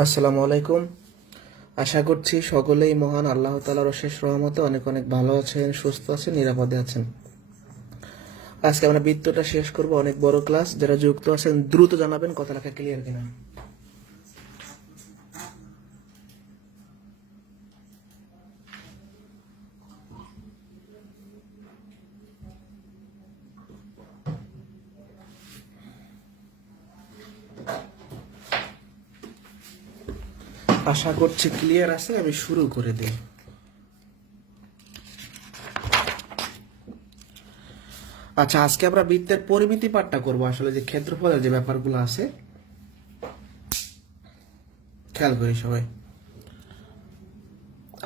আসসালামু আলাইকুম। আশা করছি সকলেই মহান আল্লাহ তাআলার অশেষ রহমতে অনেক অনেক ভালো আছেন, সুস্থ আছেন, নিরাপদে আছেন। আজকে আমরা বৃত্তটা শেষ করব, অনেক বড় ক্লাস। যারা যুক্ত আছেন দ্রুত জানাবেন কত লেখা ক্লিয়ার কিনা। আশা করছি ক্লিয়ার আছে, আমি শুরু করে দিই। আচ্ছা, আজকে আমরা বৃত্তের পরিমিতি পাঠটা করব। আসলে যে ক্ষেত্রফলের যে ব্যাপারগুলো আছে খেয়াল করি সবাই।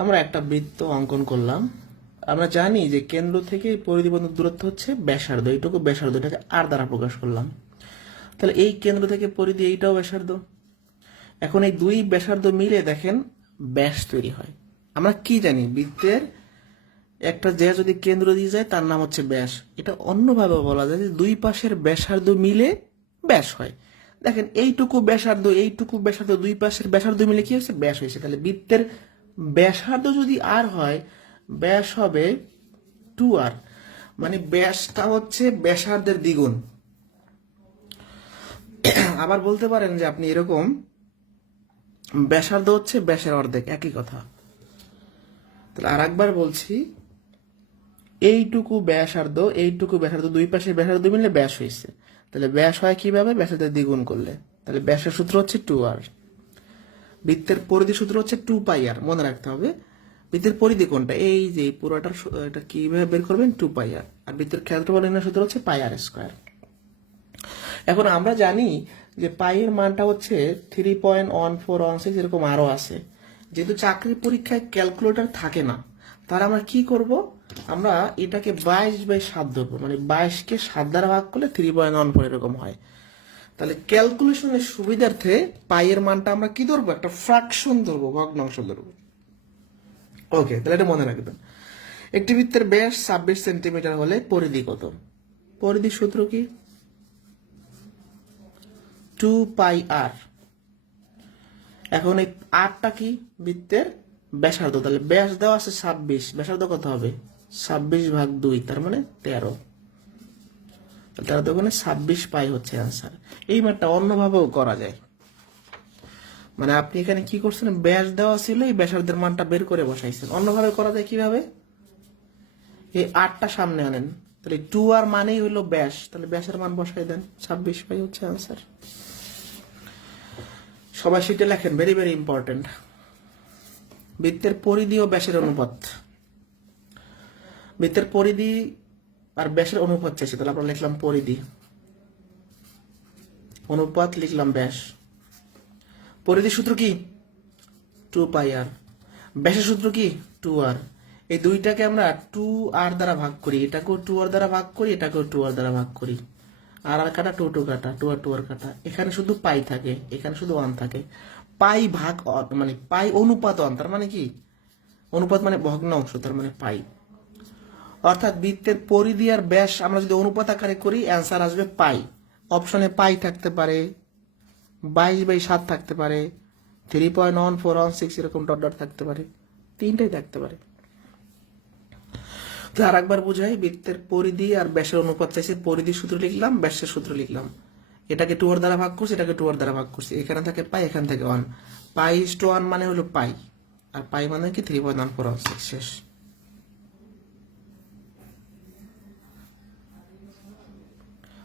আমরা একটা বৃত্ত অঙ্কন করলাম। আমরা জানি যে কেন্দ্র থেকে পরিধি পর্যন্ত দূরত্ব হচ্ছে ব্যাসার্ধ, এইটুকু ব্যাসার্ধ, এটাকে আর দ্বারা প্রকাশ করলাম। তাহলে এই কেন্দ্র থেকে পরিধি, এইটাও ব্যাসার্ধ। এখন এই দুই ব্যাসার্ধ মিলে দেখেন ব্যাস তৈরি হয়। আমরা কি জানি, বৃত্তের একটা যে যদি কেন্দ্র দিয়ে যায় তার নাম হচ্ছে ব্যাস। এটা অন্যভাবে বলা যায় যে দুই পাশের ব্যাসার্ধ মিলে ব্যাস হয়। দেখেন এইটুকু ব্যাসার্ধ, এইটুকু ব্যাসার্ধ, দুই পাশের ব্যাসার্ধ মিলে কি হয়েছে, ব্যাস হয়েছে। তাহলে বৃত্তের ব্যাসার্ধ যদি আর হয়, ব্যাস হবে 2r। মানে ব্যাসটা হচ্ছে ব্যাসার্ধের দ্বিগুণ। আবার বলতে পারেন যে আপনি এরকম, ব্যাসার্ধ হচ্ছে ব্যাসের অর্ধেক, একই কথা। তাহলে আর একবার বলছি, এইটুকু ব্যাসার্ধ, এইটুকু ব্যাসার্ধ, দুই পাশে ব্যাসার্ধ মিলে ব্যাস হয়েছে। তাহলে ব্যাস হয় কিভাবে, ব্যাসার্ধের দ্বিগুণ করলে। তাহলে ব্যাসের সূত্র হচ্ছে 2r। বৃত্তের পরিধি সূত্র হচ্ছে 2πr, মনে রাখতে হবে। বৃত্তের পরিধি কোনটা, এই যে পুরোটার এটা কিভাবে বের করবেন, 2πr। আর বৃত্তের ক্ষেত্রফল নির্ণয় সূত্র হচ্ছে πr²। এখন আমরা জানি যে পাইয়ের মানটা হচ্ছে 3.1416, এরকম আরো আছে। যেহেতু চাকরির পরীক্ষায় ক্যালকুলেটর থাকে না, তাহলে আমরা কি করব, আমরা এটাকে 22/7 ধরবো। মানে 22কে 7 দ্বারা ভাগ করলে 3.14 এরকম হয়। তাহলে ক্যালকুলেশনের সুবিধার্থে পাইয়ের মানটা আমরা কি ধরবো, একটা ফ্র্যাকশন ধরবো, ভগ্নাংশ ধরবো। ওকে, তাহলে এটা মনে রাখবেন। একটি বৃত্তের ব্যাস 26 সেন্টিমিটার হলে পরিধি কত? পরিধির সূত্র কি, 2πr। এখন এই আরটা কি, বৃত্তের ব্যাসার্ধ। তাহলে ব্যাস দেওয়া আছে 26, ব্যাসার্ধ কত হবে, 26/2, তার মানে 13। 26 পাই হচ্ছে অ্যান্সার। এই মানটা অন্যভাবেও করা যায়। মানে আপনি এখানে কি করছেন, ব্যাস দেওয়া ছিল, এই ব্যাসার্ধের মানটা বের করে বসাইছেন। অন্যভাবে করা যায় কিভাবে, এই আরটা সামনে আনেন, তাহলে 2r মানেই হলো ব্যাস, তাহলে ব্যাসের মান বসাই দেন, 26 হচ্ছে অ্যান্সার। সবাই সেটা লেখেন, ভেরি ভেরি ইম্পর্টেন্ট। বৃত্তের পরিধি ও ব্যাসের অনুপাত। বৃত্তের পরিধি আর ব্যাসের অনুপাত চাইছে, তাহলে আমরা লিখলাম পরিধি, অনুপাত লিখলাম ব্যাস। পরিধির সূত্র কি, 2πr। ব্যাসের সূত্র কি, 2r। এই দুইটাকে আমরা 2r দ্বারা ভাগ করি, এটাকেও 2r দ্বারা ভাগ করি, এটাকেও 2r দ্বারা ভাগ করি। আর আর কাটা 2 কাটা, 2 আর কাটা। এখানে শুধু পাই থাকে, এখানে শুধু 1 থাকে। পাই ভাগ মানে পাই অনুপাত 1, তার মানে কি, অনুপাত মানে ভগ্নাংশ, তার মানে পাই। অর্থাৎ বৃত্তের পরিধি আর ব্যাস আমরা যদি অনুপাত আকারে করি, অ্যান্সার আসবে পাই। অপশনে পাই থাকতে পারে, 22/7 থাকতে পারে, 3.1416 এরকম ডট ডট থাকতে পারে, তিনটাই থাকতে পারে। তো আর একবার বুঝাই, বৃত্তের পরিধি আর ব্যাসের অনুপাত চাইছে, পরিধির সূত্র লিখলাম, ব্যাসের সূত্র লিখলাম। এটাকে 2r দ্বারা ভাগ করছি, এটাকে 2r দ্বারা ভাগ করছি। এখানে থাকে পাই, এখানে থাকে 1। π/1 মানে হলো পাই, আর পাই মানে কি 3.1416। শেষ।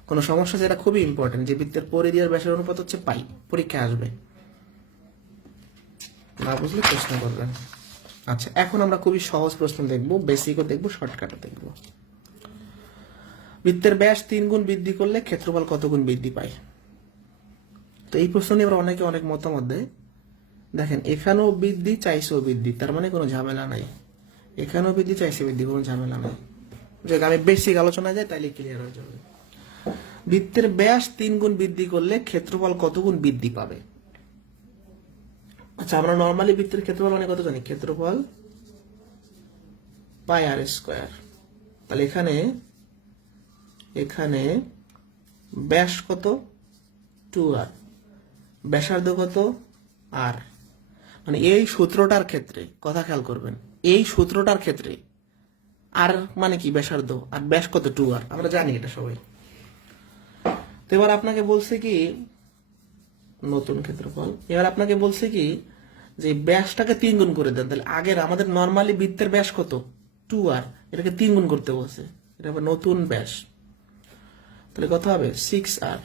কোনো সমস্যা, যেটা খুবই ইম্পর্টেন্ট, যে বৃত্তের পরিধি আর ব্যাসের অনুপাত হচ্ছে পাই, পরীক্ষায় আসবে। না বুঝলে প্রশ্ন করবেন। আচ্ছা, এখন আমরা খুবই সহজ প্রশ্ন দেখবো, বেসিকও দেখবো, শর্টকাটও দেখবো। বৃত্তের ব্যাস 3 গুণ বৃদ্ধি করলে ক্ষেত্রফল কত গুণ বৃদ্ধি পায়? তো এই প্রশ্ন নিয়ে আমরা অনেকে অনেক মতামত দেয়। দেখেন, এখানেও বৃদ্ধি চাইছেও বৃদ্ধি, তার মানে কোনো ঝামেলা নাই। এখানেও বৃদ্ধি চাইছে বৃদ্ধি, কোনো ঝামেলা নাই। যদি আমি বেসিক আলোচনায় যাই তাইলে ক্লিয়ার হয়ে যাবে। বৃত্তের ব্যাস 3 গুণ বৃদ্ধি করলে ক্ষেত্রফল কত গুণ বৃদ্ধি পাবে? আচ্ছা, আমরা নর্মালি বৃত্তের ক্ষেত্রফল মানে কত জানি, ক্ষেত্রফল πr²। তাহলে এখানে এখানে ব্যাস কত, 2r, ব্যাসার্ধ কত, আর, মানে এই সূত্রটার ক্ষেত্রে কথা খেয়াল করবেন, এই সূত্রটার ক্ষেত্রে আর মানে কি ব্যাসার্ধ, আর ব্যাস কত 2r, আমরা জানি এটা সবাই। তো এবার আপনাকে বলছে কি নতুন ক্ষেত্রফল, এবার আপনাকে বলছে কি যে ব্যাসটাকে 3 গুণ করে দেন। তাহলে আগের আমাদের নর্মালি বৃত্তের ব্যাস কত 2r, এটাকে 3 গুণ করতে বলছে, এটা আবার নতুন ব্যাস, তাহলে কত হবে 6r।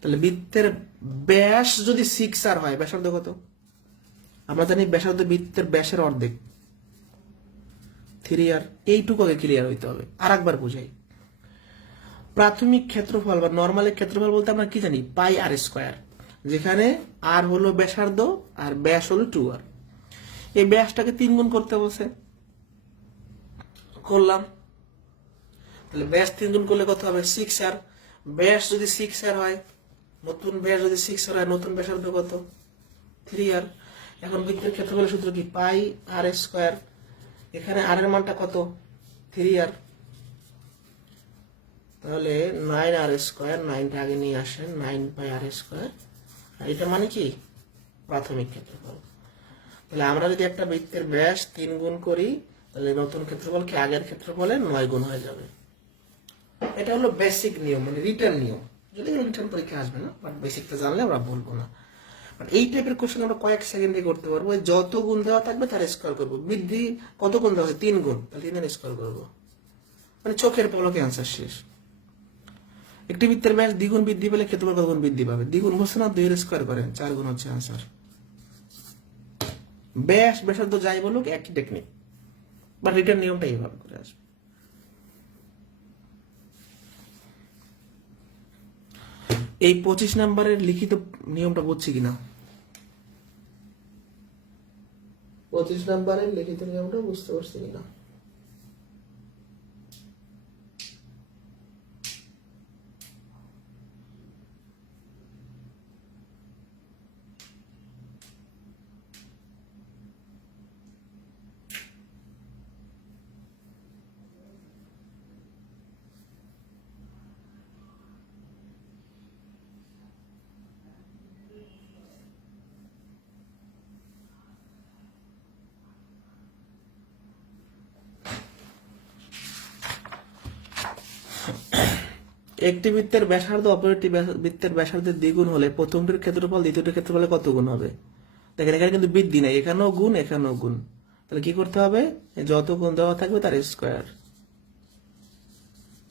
তাহলে বৃত্তের ব্যাস যদি 6r হয়, ব্যাসার্ধ কত? আমরা জানি ব্যাসার্ধ বৃত্তের ব্যাসের অর্ধেক 3r। এইটুকু আগে ক্লিয়ার হইতে হবে। আর একবার বুঝাই, প্রাথমিক ক্ষেত্রফল বা নর্মালের ক্ষেত্রফল বলতে আমরা কি জানি, পাই আর স্কোয়ার, যেখানে আর হলো ব্যাসার্ধ আর ব্যাস হলো 2r। এই ব্যাসটাকে 3 গুণ করতে বলছে, করলাম। তাহলে ব্যাস 3 গুণ করলে কত হবে 6r। ব্যাস যদি 6r হয়, নতুন ব্যাস যদি 6r হয়, নতুন ব্যাসার্ধ কত 3r। এখন বৃত্তের ক্ষেত্রফলের সূত্র কি, পাই আর স্কোয়ার, এখানে আর এর মানটা কত 3r, তাহলে 9r স্কোয়ার, 9টা আগে নিয়ে আসেন, 9 পাই আর স্কোয়ার। আর এটা মানে কি প্রাথমিক ক্ষেত্রফল। তাহলে আমরা যদি একটা বৃত্তের ব্যাস 3 গুণ করি, তাহলে নতুন ক্ষেত্রফল কি আগের ক্ষেত্রফলে 9 গুণ হয়ে যাবে। এটা হলো বেসিক নিয়ম, মানে রিটার্ন নিয়ম, যদি রিটার্ন পরীক্ষা আসবে না, বাট বেসিকটা জানলে আমরা বলবো না। বাট এই টাইপের কোশ্চেন আমরা কয়েক সেকেন্ডে করতে পারবো। যত গুণ দেওয়া থাকবে তার স্কোয়ার করবো। বৃদ্ধি কত গুণ দেওয়া হয়, 3 গুণ, তাহলে 3 এর স্কোয়ার করবো, মানে চোখের পলকে অ্যান্সার শেষ। একটি বৃত্তের ব্যাস দ্বিগুণ বৃদ্ধি পেলে ক্ষেত্রফল কত গুণ বৃদ্ধি পাবে? দ্বিগুণ বলছে না, 2 এর স্কোয়ার করেন, 4 গুণ হচ্ছে আনসার। ব্যাস ব্যাসার্ধ যাই বলুক একই টেকনিক, বা রিটার্ন নিয়মটা এইভাবে করে আসবে। এই 25 নম্বরের লিখিত নিয়মটা বুঝছি কিনা? 25 নম্বরের লিখিত নিয়মটা বুঝতে পারছি কিনা? একটি বৃত্তের ব্যাসার্ধ অপর একটি বৃত্তের ব্যাসার্ধের দ্বিগুণ হলে প্রথমটির ক্ষেত্রফল দ্বিতীয়টির ক্ষেত্রফলে কত গুণ হবে? দেখেন এখানে কিন্তু বৃদ্ধি নাই, এখানেও গুণ এখানেও গুণ, তাহলে কি করতে হবে, যত গুণ দেওয়া থাকবে তার স্কোয়ার,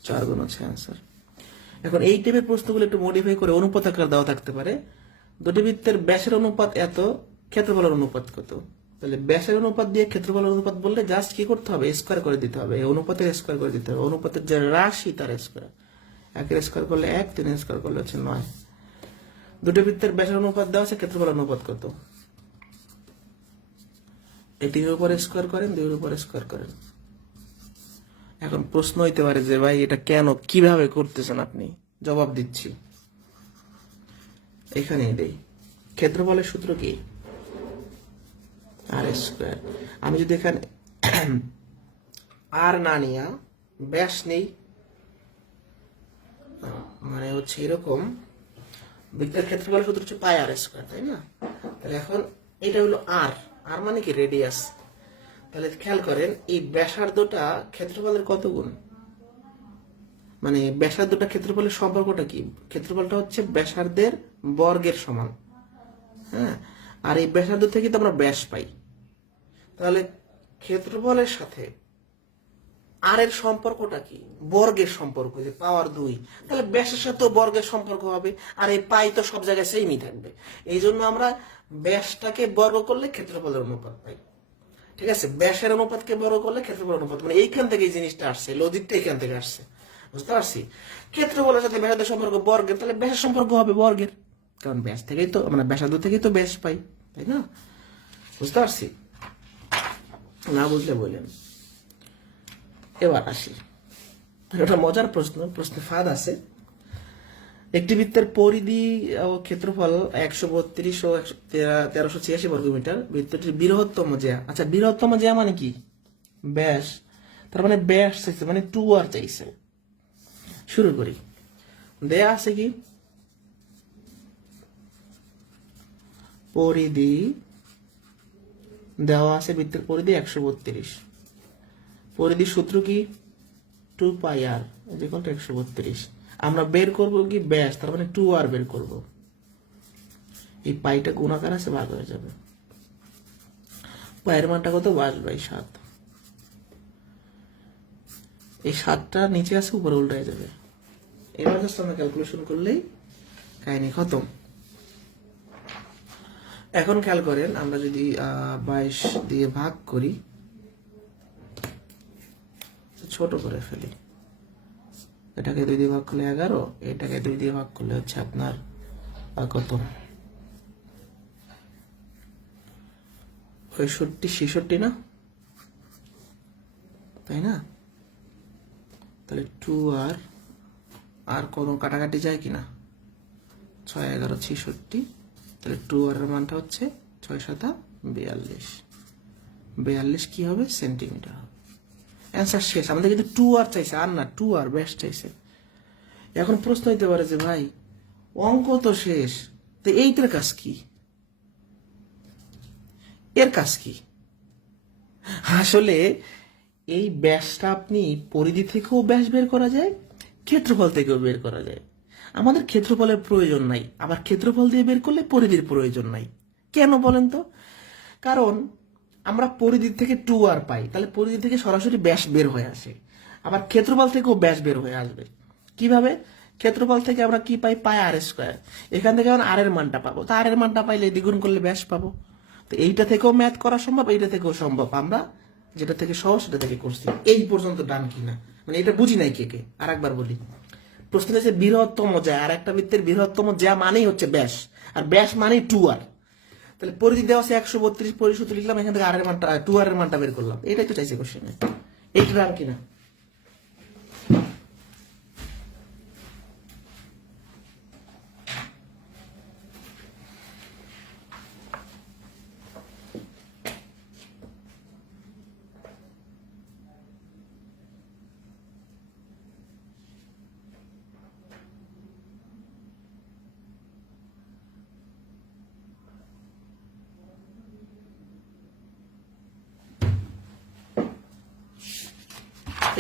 4 গুণ হচ্ছে অ্যান্সার। এখন এই টাইপের প্রশ্নগুলো একটু মডিফাই করে অনুপাত আকার দেওয়া থাকতে পারে। দুটি বৃত্তের ব্যাসের অনুপাত এত, ক্ষেত্রফলের অনুপাত কত? তাহলে ব্যাসের অনুপাত দিয়ে ক্ষেত্রফলের অনুপাত বললে জাস্ট কি করতে হবে, স্কোয়ার করে দিতে হবে, এই অনুপাতের স্কোয়ার করে দিতে হবে, অনুপাতের যে রাশি তার স্কোয়ার। 1 এর স্কোয়ার করলে 1, 3 এর স্কোয়ার করলে হচ্ছে 9। দুটি বৃত্তের ব্যাসের অনুপাত দেওয়া আছে, ক্ষেত্রফলের অনুপাত কত? এটির উপর স্কোয়ার করেন, 2 এর উপর স্কোয়ার করেন। এখন প্রশ্ন হইতে পারে যে ভাই এটা কেন, কিভাবে করতেছেন আপনি? জবাব দিচ্ছি, এখানেই দেই। ক্ষেত্রফলের সূত্র কি, আর স্কোয়ার। আমি যদি এখানে আর না নিয়া ব্যাস নেই, মানে হচ্ছে এরকম, বৃত্তের ক্ষেত্রফলের সূত্র হচ্ছে পাই আর স্কোয়ার, তাই না? তাহলে এখন এটা হলো আর, আর মানে কি রেডিয়াস। তাহলে খেয়াল করেন এই ব্যাসার্ধটা ক্ষেত্রফলের কত গুণ, মানে ব্যাসার্ধটা ক্ষেত্রফলের সম্পর্কটা কি? ক্ষেত্রফলটা হচ্ছে ব্যাসার্ধের বর্গের সমান, হ্যাঁ। আর এই ব্যাসার্ধ থেকে তো আমরা ব্যাস পাই, তাহলে ক্ষেত্রফলের সাথে আর এর সম্পর্কটা কি, বর্গের সম্পর্ক, যে পাওয়ার 2, তাহলে ব্যাসের সাথে বর্গের সম্পর্ক হবে। আর এই পাই তো সব জায়গায় সেমই থাকবে, এই জন্য আমরা ব্যাসটাকে বর্গ করলে ক্ষেত্রফলের অনুপাত পাই। ঠিক আছে, ব্যাসের অনুপাতকে বর্গ করলে ক্ষেত্রফলের অনুপাত, মানে এইখান থেকে এই জিনিসটা আসছে, লজিকটা এখান থেকে আসছে, বুঝতে পারছি? ক্ষেত্রফলের সাথে ব্যাসার্ধের সম্পর্ক বর্গের, তাহলে ব্যাসের সম্পর্ক হবে বর্গের, কারণ ব্যাস থেকেই তো, মানে ব্যাসার্ধ থেকেই তো ব্যাস পাই, তাই না? বুঝতে পারছি? না বুঝলে বললেন। এবার আসি, একটা মজার প্রশ্ন, প্রশ্নে ফাঁদ আছে। একটি বৃত্তের পরিধি ও ক্ষেত্রফল 132 ও 1386 বর্গমিটার। বৃত্তটির বৃহত্তম জ্যা, আচ্ছা বৃহত্তম জ্যা মানে কি, ব্যাস, তার মানে ব্যাস চাইছে, মানে 2r চাইছে। শুরু করি, দেয়া আছে কি পরিধি দেওয়া আছে, বৃত্তের পরিধি 132। পরিধির সূত্র কি? 2πr = 132। আমরা বের করব কি ব্যাস, তার মানে 2r বের করব। এই পাইটা গুণাকার আছে, ভাগ হয়ে যাবে। পায়ের মানটা কত? 22/7। এই 7টা নিচে আছে, উপরে উল্টায় যাবে। এবার জাস্ট আমরা ক্যালকুলেশন করলেই কাহিনী খতম। এখন খেয়াল করেন, আমরা যদি 22 দিয়ে ভাগ করি, ছোট করে ফেলি, এটাকে 2 দিয়ে ভাগ করলে 11, এটাকে 2 দিয়ে ভাগ করলে হচ্ছে আপনার কত? 66 না, তাই না? তাহলে 2r, আর কোনো কাটাকাটি যায় কিনা? 6 11 66, তাহলে 2r এর মানটা হচ্ছে 6 7 42। 42 কি হবে? সেন্টিমিটার হবে। অ্যান্সার শেষ। আমাদের কিন্তু 2r চাইছে, আর না 2r ব্যাস চাইছে। এখন প্রশ্ন হইতে পারে যে ভাই অঙ্ক তো শেষ, তো এইটার কাজ কি? এর কাজ কি? আসলে এই ব্যাসটা আপনি পরিধি থেকেও ব্যাস বের করা যায়, ক্ষেত্রফল থেকেও বের করা যায়। আমাদের ক্ষেত্রফলের প্রয়োজন নাই, আবার ক্ষেত্রফল দিয়ে বের করলে পরিধির প্রয়োজন নাই। কেন বলেন তো? কারণ আমরা পরিধি থেকে 2r পাই, তাহলে পরিধি থেকে সরাসরি ব্যাস বের হয়ে আসে। আবার ক্ষেত্রফল থেকেও ব্যাস বের হয়ে আসবে। কিভাবে? ক্ষেত্রফল থেকে আমরা কি পাই? পাই r²। এখান থেকে আমরা r এর মানটা পাবো, তো r এর মানটা পাইলে দ্বিগুণ করলে ব্যাস পাবো। তো এইটা থেকেও ম্যাথ করা সম্ভব, এইটা থেকেও সম্ভব। আমরা যেটা থেকে সহজ সেটা থেকে করছি। এই পর্যন্ত ডান কিনা, মানে এটা বুঝি নাই কে কে? আর একবার বলি, প্রশ্ন হচ্ছে বৃহত্তম জ্যা, আর একটা বৃত্তের বৃহত্তম জ্যা মানেই হচ্ছে ব্যাস, আর ব্যাস মানেই 2r। তাহলে পরিধি দেওয়া আছে 132, পরিসূত্র লিখলাম, এখান থেকে r এর মানটা 2r এর মানটা বের করলাম। এটাই তো চাইছে কোশ্চেনে। এইটা ডান কিনা?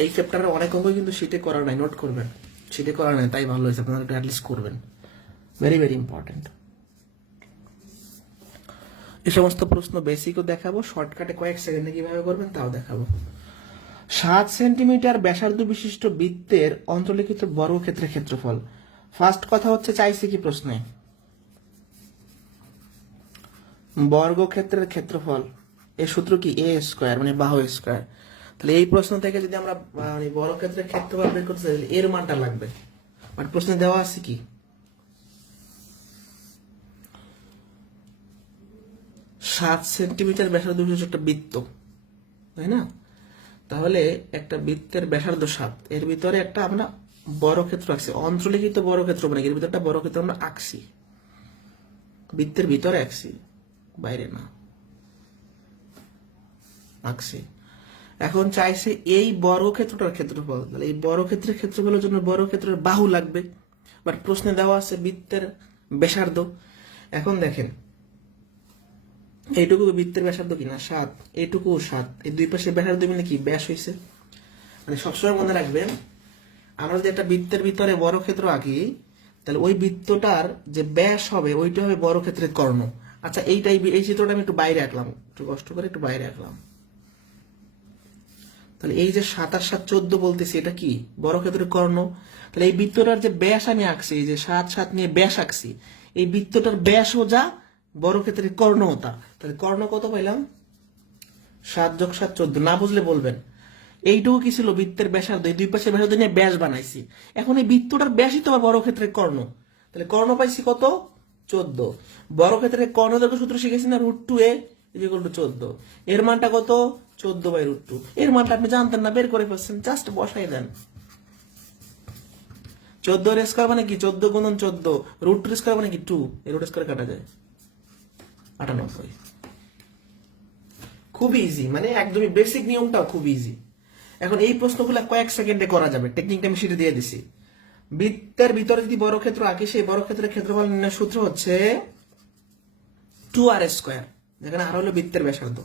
এই চ্যাপ্টারে অনেক অঙ্ক কিন্তু শীটে করা নাই, নোট করবেন। শীটে করা নাই, তাই ভালো হয়েছে, আপনারা একটু অ্যাটলিস্ট করবেন। Very very important. এই সমস্ত প্রশ্ন বেসিকও দেখাবো, শর্টকাটে কয়েক সেকেন্ডে কিভাবে করবেন তাও দেখাবো। 7 সেন্টিমিটার ব্যাসার্ধ বিশিষ্ট বৃত্তের অন্তর্লিখিত বর্গক্ষেত্রের ক্ষেত্রফল। ফার্স্ট কথা হচ্ছে চাইছে কি প্রশ্নে? বর্গক্ষেত্রের ক্ষেত্রফল। এর সূত্র কি? a², মানে বাহু স্কয়ার। তাহলে এই প্রশ্ন থেকে যদি আমরা মানে বর্গক্ষেত্রের ক্ষেত্রফল বের করতে চাই, এর মানটা লাগবে। বাট প্রশ্নে দেওয়া আছে কি? 7 সেন্টিমিটার ব্যাসার্ধ বিশিষ্ট একটা বৃত্ত, তাই না? তাহলে একটা বৃত্তের ব্যাসার্ধ 7, এর ভিতরে একটা আমরা বর্গক্ষেত্র আঁকছি, অন্তর্লিখিত বর্গক্ষেত্র, মানে এর ভিতরে একটা বর্গক্ষেত্র আমরা আঁকছি, বৃত্তের ভিতরে আঁকছি, বাইরে না, আঁকছি। এখন চাইছে এই বর্গক্ষেত্রটার ক্ষেত্রফল। তাহলে এই বর্গক্ষেত্রের ক্ষেত্রফলের জন্য বর্গক্ষেত্রের বাহু লাগবে, বাট প্রশ্নে দেওয়া আছে বৃত্তের ব্যাসার্ধ। এখন দেখেন, এইটুকু বৃত্তের ব্যাসার্ধ কিনা 7, এইটুকু 7, এই দুই পাশে ব্যাসার্ধ মিলে কি ব্যাস হয়েছে। মানে সবসময় মনে রাখবেন, আমরা যদি একটা বৃত্তের ভিতরে বর্গক্ষেত্র আঁকি, তাহলে ওই বৃত্তটার যে ব্যাস হবে ওইটা হবে বর্গক্ষেত্রের কর্ণ। আচ্ছা, এই চিত্রটা আমি একটু বাইরে আঁকলাম, একটু কষ্ট করে একটু বাইরে আঁকলাম। তাহলে এই যে 7 আর 7 14 বলতেছি, এটা কি? বর্গক্ষেত্রের কর্ণ। তাহলে এই বৃত্তটার যে ব্যাস আমি আঁকছি, এই যে 7 7 নিয়ে ব্যাস আঁকছি, এই বৃত্তটার ব্যাসও যা, বর্গক্ষেত্রের কর্ণও তা। তাহলে কর্ণ কত পাইলাম? 7 যোগ 7 14। না বুঝলে বলবেন। এইটুকু কি ছিল? বৃত্তের ব্যাসার্ধ। এই দুই পাশে ব্যাসার্ধ নিয়ে ব্যাস বানাইছি। এখন এই বৃত্তটার ব্যাসই তো আবার বর্গক্ষেত্রের কর্ণ। তাহলে কর্ণ পাইছি কত? 14। বর্গক্ষেত্রের কর্ণ দৈর্ঘ্য সূত্র শিখেছি না, √2a = 14। এর মানটা কত? 14/√2। এর মানটা আপনি জানতেন না, বের করে ফেলছেন, জাস্ট বসাই দেন। 14 এর স্কয়ার মানে কি? 14 গুণন 14, √2 স্কয়ার মানে কি? 2, এর √2 স্কয়ার কাটা যায় 98। খুব ইজি, মানে একদমই বেসিক নিয়মটাও খুব ইজি। এখন এই প্রশ্নগুলো কয়েক সেকেন্ডে করা যাবে, টেকনিকটা আমি সেটা দিয়ে দিছি। বৃত্তের ভিতরে যদি বর্গক্ষেত্র আঁকি, সেই বর্গক্ষেত্রের ক্ষেত্রফল নির্ণয়ের সূত্র হচ্ছে 2r², যেখানে আর হলো বৃত্তের ব্যাসার্ধ।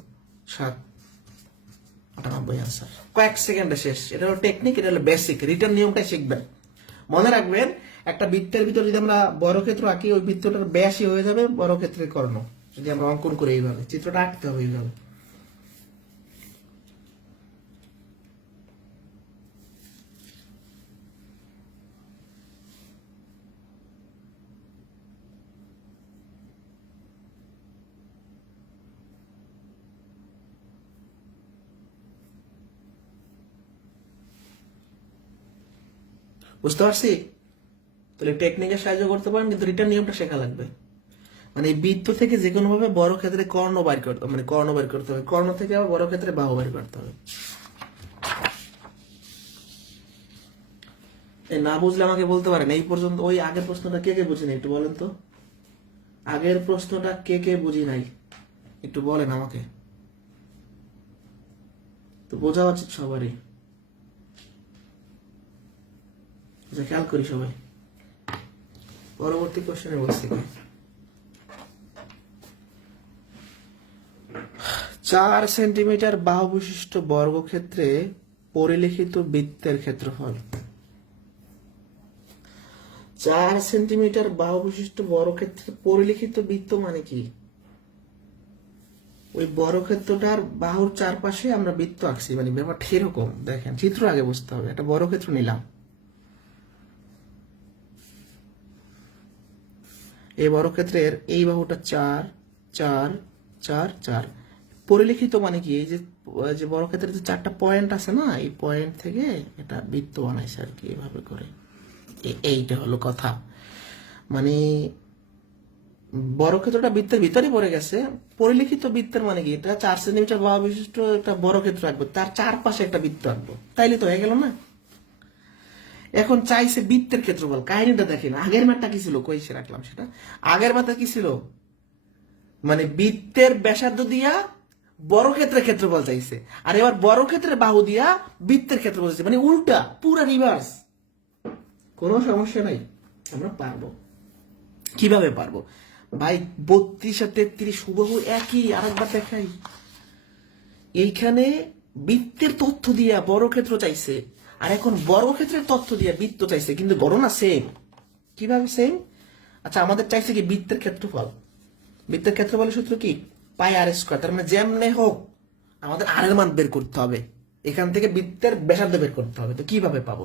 798 আনসার। কয়েক সেকেন্ডে শেষ। এটা হলো টেকনিক, এটা হলো বেসিক। রিটার্ন নিয়মটাই শিখবেন। মনে রাখবেন, একটা বৃত্তের ভিতর যদি আমরা বর্গক্ষেত্র আঁকি, ওই বৃত্তটার ব্যাসই হয়ে যাবে বর্গক্ষেত্রের কর্ণ। যদি আমরা অঙ্কন করি এইভাবে, চিত্রটা আঁকতে হবে এইভাবে। বুঝতে পারছি? তাহলে টেকনিকের সাহায্য করতে পারেন, কিন্তু রিটার্ন নিয়মটা শেখা লাগবে। মানে এই বৃত্ত থেকে যে কোনো ভাবে বড় ক্ষেত্রে কর্ণ বাইর করতে হবে, মানে কর্ণ বাইর করতে হবে, কর্ণ থেকে আবার বড় ক্ষেত্রে বাহু বাইর করতে হবে। এই না বুঝলে আমাকে বলতে পারেন। এই পর্যন্ত ওই আগের প্রশ্নটা কে কে বুঝি নাই একটু বলেন তো। আগের প্রশ্নটা কে কে বুঝি নাই একটু বলেন আমাকে, তো বোঝা উচিত সবারই। আচ্ছা, খেয়াল করি সবাই। পরবর্তী কোশ্চেনে বলছি কি, 4 সেন্টিমিটার বাহু বিশিষ্ট বর্গক্ষেত্রে পরিলিখিত বৃত্তের ক্ষেত্রফল। 4 সেন্টিমিটার বাহু বিশিষ্ট বর্গক্ষেত্রে পরিলিখিত বৃত্ত মানে কি? ওই বর্গক্ষেত্রটার বাহুর চারপাশে আমরা বৃত্ত আঁকছি, মানে ব্যাপারটা এরকম। দেখেন, চিত্র আগে বুঝতে হবে। একটা বর্গক্ষেত্র নিলাম, এই বর্গক্ষেত্রের এই বাহুটা 4 4 4 4। পরিলিখিত মানে কি, এই যে বর্গক্ষেত্রের যে 4টা পয়েন্ট আছে না, এই পয়েন্ট থেকে এটা বৃত্ত বানাইছে আর কি, এভাবে করে। এইটা হলো কথা। মানে বর্গক্ষেত্রটা বৃত্তের ভিতরে পড়ে গেছে। পরিলিখিত বৃত্তের মানে কি, এটা 4 সেন্টিমিটার বাহু বিশিষ্ট একটা বর্গক্ষেত্র আঁকবো, তার চারপাশে একটা বৃত্ত আঁকবো, তাইলে তো হয়ে গেল না। এখন চাইছে বৃত্তের ক্ষেত্রফল। কাহিনীটা দেখেন, আগের ম্যাথটা কি ছিল, কইসে রাখলাম সেটা। আগের ম্যাথটা কি ছিল, মানে বৃত্তের ব্যাসার্ধ দিয়া বর্গক্ষেত্রের ক্ষেত্রফল চাইছে, আর এবার বর্গক্ষেত্রের বাহু দিয়া বৃত্তের ক্ষেত্রফল চাইছে, মানে উল্টা, পুরো রিভার্স। কোনো সমস্যা নাই, আমরা পারবো। কিভাবে পারবো ভাই? 32 আর 33 হুবহু একই। আরেকবার দেখাই, এইখানে বৃত্তের তথ্য দিয়া বর্গক্ষেত্র চাইছে, আর এখন বর্গক্ষেত্রের তথ্য দিয়া বৃত্ত চাইছে, কিন্তু গণনা সেম। কিভাবে সেম? আচ্ছা, আমাদের চাইছে কি বৃত্তের ক্ষেত্রফল। বৃত্তের ক্ষেত্রফলের সূত্র কি, πr²। তার মানে যেমনে হোক আমাদের আর এর মান বের করতে হবে, এখান থেকে বৃত্তের ব্যাসার্ধ বের করতে হবে। তো কিভাবে পাবো?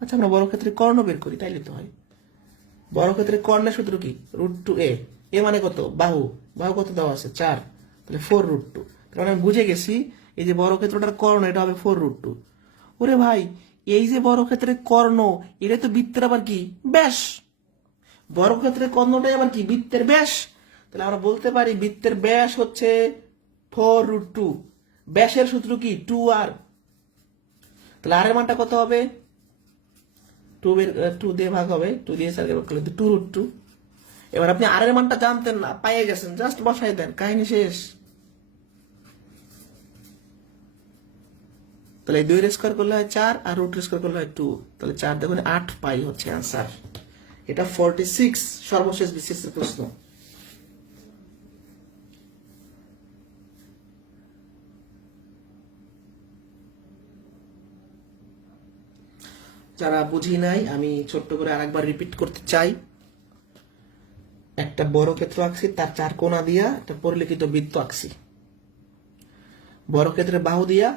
আচ্ছা, আমরা বর্গক্ষেত্রের কর্ণ বের করি, তাইলে তো হয়। বর্গক্ষেত্রের কর্ণের সূত্র কি, √2a। এ মানে কত, বাহু। বাহু কত দেওয়া আছে, 4, তাহলে 4√2। তার মানে আমি বুঝে গেছি, এই যে বর্গক্ষেত্রটার কর্ণ, এটা হবে 4√2। ওরে ভাই, এই যে বর্গক্ষেত্রের কর্ণ, এটা তো বৃত্তের আবার কি, ব্যাস। বর্গক্ষেত্রের কর্ণটাই আবার কি, বৃত্তের ব্যাস। তাহলে আমরা বলতে পারি বৃত্তের ব্যাস হচ্ছে 4√2। ব্যাসের সূত্র কি, 2r। তাহলে আর এর মানটা কত হবে, 2 দিয়ে ভাগ হবে, 2 দিয়ে 4 ভাগ করলে 2√2। এবার আপনি আর এর মানটা জানতেন না, পাইয়ে গেছেন, জাস্ট বসাই দেন, কাহিনী শেষ। তাহলে 2 স্কোয়ার করলে হয় 4, আর √2 করলে হয় 2। তাহলে 4 দেখুন 8 পাই হচ্ছে আনসার। এটা 46 সর্বশেষ বিশেষ প্রশ্ন। যারা বুঝি নাই, আমি ছোট্ট করে আরেকবার রিপিট করতে চাই। একটা বর্গক্ষেত্র আঁকছি, তার 4 কোণা দিয়া একটা পরিলিখিত বৃত্ত আঁকছি। বর্গক্ষেত্রের বাহু দিয়া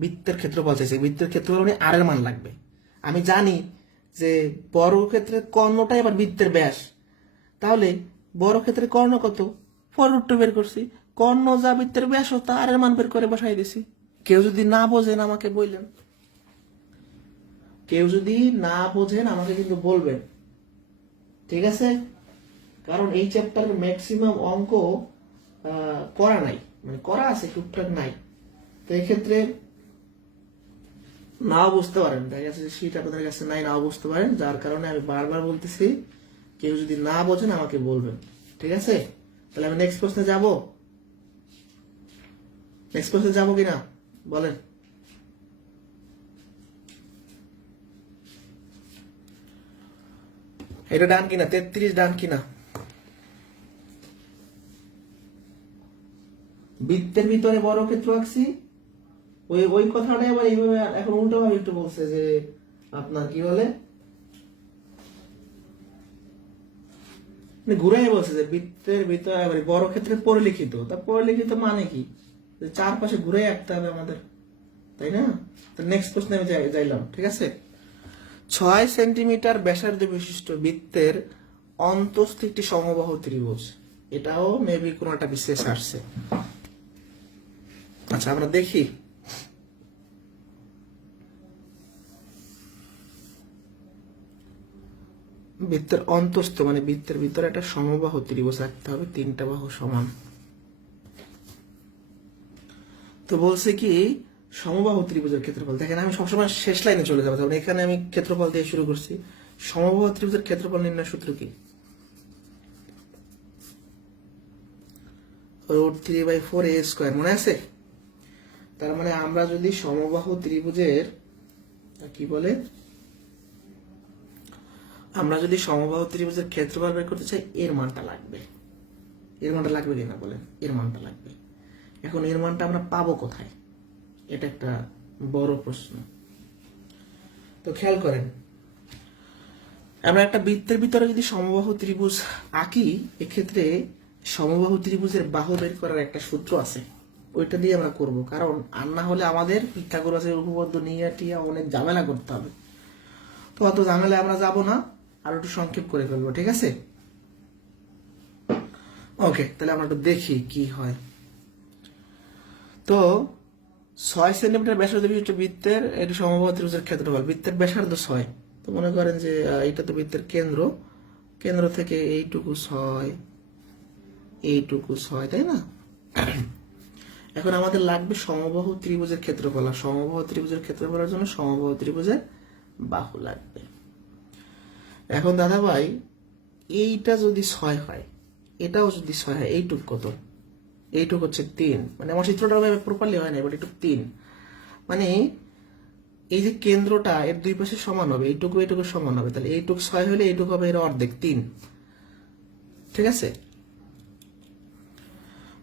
বৃত্তের ক্ষেত্রফল চাইছে। বৃত্তের ক্ষেত্রফল মানে আর এর মান লাগবে। আমি জানি যে বর্গক্ষেত্রের কর্ণটাই আবার বৃত্তের ব্যাস, তাহলে বর্গক্ষেত্রের কর্ণ কত, 4√2 বের করছি। কর্ণ যা বৃত্তের ব্যাস, তা আর এর মান বের করে বসাই দিছি। কেউ যদি না বোঝেন আমাকে বললেন, কেউ যদি না বোঝেন আমাকে কিন্তু বলবেন, ঠিক আছে? কারণ এই চ্যাপ্টারের ম্যাক্সিমাম অঙ্ক করা নাই, মানে করা আছে টুকটাক নাই। তো এই ক্ষেত্রে নাও বুঝতে পারেন, দেখা গেছে যে শীত আপনাদের কাছে নাই, নাও বুঝতে পারেন। যার কারণে আমি বারবার বলতেছি, কেউ যদি না বোঝেন আমাকে বলবেন, ঠিক আছে? তাহলে আমি নেক্সট প্রশ্নে যাব। নেক্সট প্রশ্নে যাবো কিনা বলেন? এটা ডান কিনা, 33 ডান কিনা? বৃত্তের ভিতরে বর্গক্ষেত্র আঁকছি, ওই ওই কথাটা আবার এইভাবে এখন উল্টো ভাবে একটু বলছে যে আপনার কি বলে ঘুরাই বলছে যে বৃত্তের ভিতরে আবার বর্গক্ষেত্রে পরিলিখিত। তা পরিলিখিত মানে কি? চারপাশে ঘুরে আঁকতে হবে আমাদের, তাই না? তো নেক্সট প্রশ্নে আমি যাইলাম, ঠিক আছে। 6 সেন্টিমিটার ব্যাসার্ধ বিশিষ্ট বৃত্তের অন্তস্থ একটি সমবাহু ত্রিভুজ। এটাও মেবি কোন একটা বিশেষ আসছে। আচ্ছা আমরা দেখি। বৃত্তের অন্তস্থ মানে বৃত্তের ভিতরে একটা সমবাহু ত্রিভুজ রাখতে হবে, 3টা বাহু সমান। তো বলছে কি সমবাহু ত্রিভুজের ক্ষেত্রফল, দেখেন আমি সবসময় শেষ লাইনে চলে যাবো, যেমন এখানে আমি ক্ষেত্রফল দিয়ে শুরু করছি। সমবাহু ত্রিভুজের ক্ষেত্রফল নির্ণয় সূত্র কি? √3/4a², মনে আছে? তার মানে আমরা যদি সমবাহু ত্রিভুজের কি বলে, আমরা যদি সমবাহু ত্রিভুজের ক্ষেত্রফল বের করতে চাই, এর মানটা লাগবে। এর মানটা লাগবে কিনা বলেন? এর মানটা লাগবে। এখন এর মানটা আমরা পাবো কোথায়? এটা একটা বড় প্রশ্ন। তো খেয়াল করেন, আমরা একটা বৃত্তের ভিতরে যদি সমবাহু ত্রিভুজ আঁকি, এক্ষেত্রে সমবাহু ত্রিভুজের বাহু বের করার একটা সূত্র আছে, ওইটা দিয়ে আমরা করব। কারণ আর না হলে আমাদের পিথাগোরাসের উপপাদ্য নিয়ে টিয়া অনেক ঝামেলা করতে হবে। তো অত ঝামেলায় আমরা যাব না, আর একটু সংক্ষেপ করে ফেলবো, ঠিক আছে? ওকে, তাহলে আমরা একটু দেখি কি হয়। তো 6 সেন্টিমিটার ব্যাসার্ধ বিশিষ্ট বৃত্তের একটি সমবাহু ত্রিভুজের ক্ষেত্রফল, বৃত্তের ব্যাসার্ধ 6। তো মনে করেন যে এটা তো বৃত্তের কেন্দ্র, কেন্দ্র থেকে এইটুকু 6, এইটুকু 6, তাই না? এখন আমাদের লাগবে সমবাহু ত্রিভুজের ক্ষেত্রফল, আর সমবাহু ত্রিভুজের ক্ষেত্রফলের জন্য সমবাহু ত্রিভুজের বাহু লাগবে। এখন দাদা ভাই এইটা যদি 6 হয়, এটাও যদি 6 হয়, এইটুক কত? এইটুক হচ্ছে 3। মানে আমার চিত্রটা প্রপারলি হয় না, বাট এইটুক 3। মানে এই যে কেন্দ্রটা এর দুই পাশে সমান হবে, এইটুকু এইটুকু সমান হবে, তাহলে এইটুক 6 হলে এইটুকু হবে এর অর্ধেক, 3। ঠিক আছে?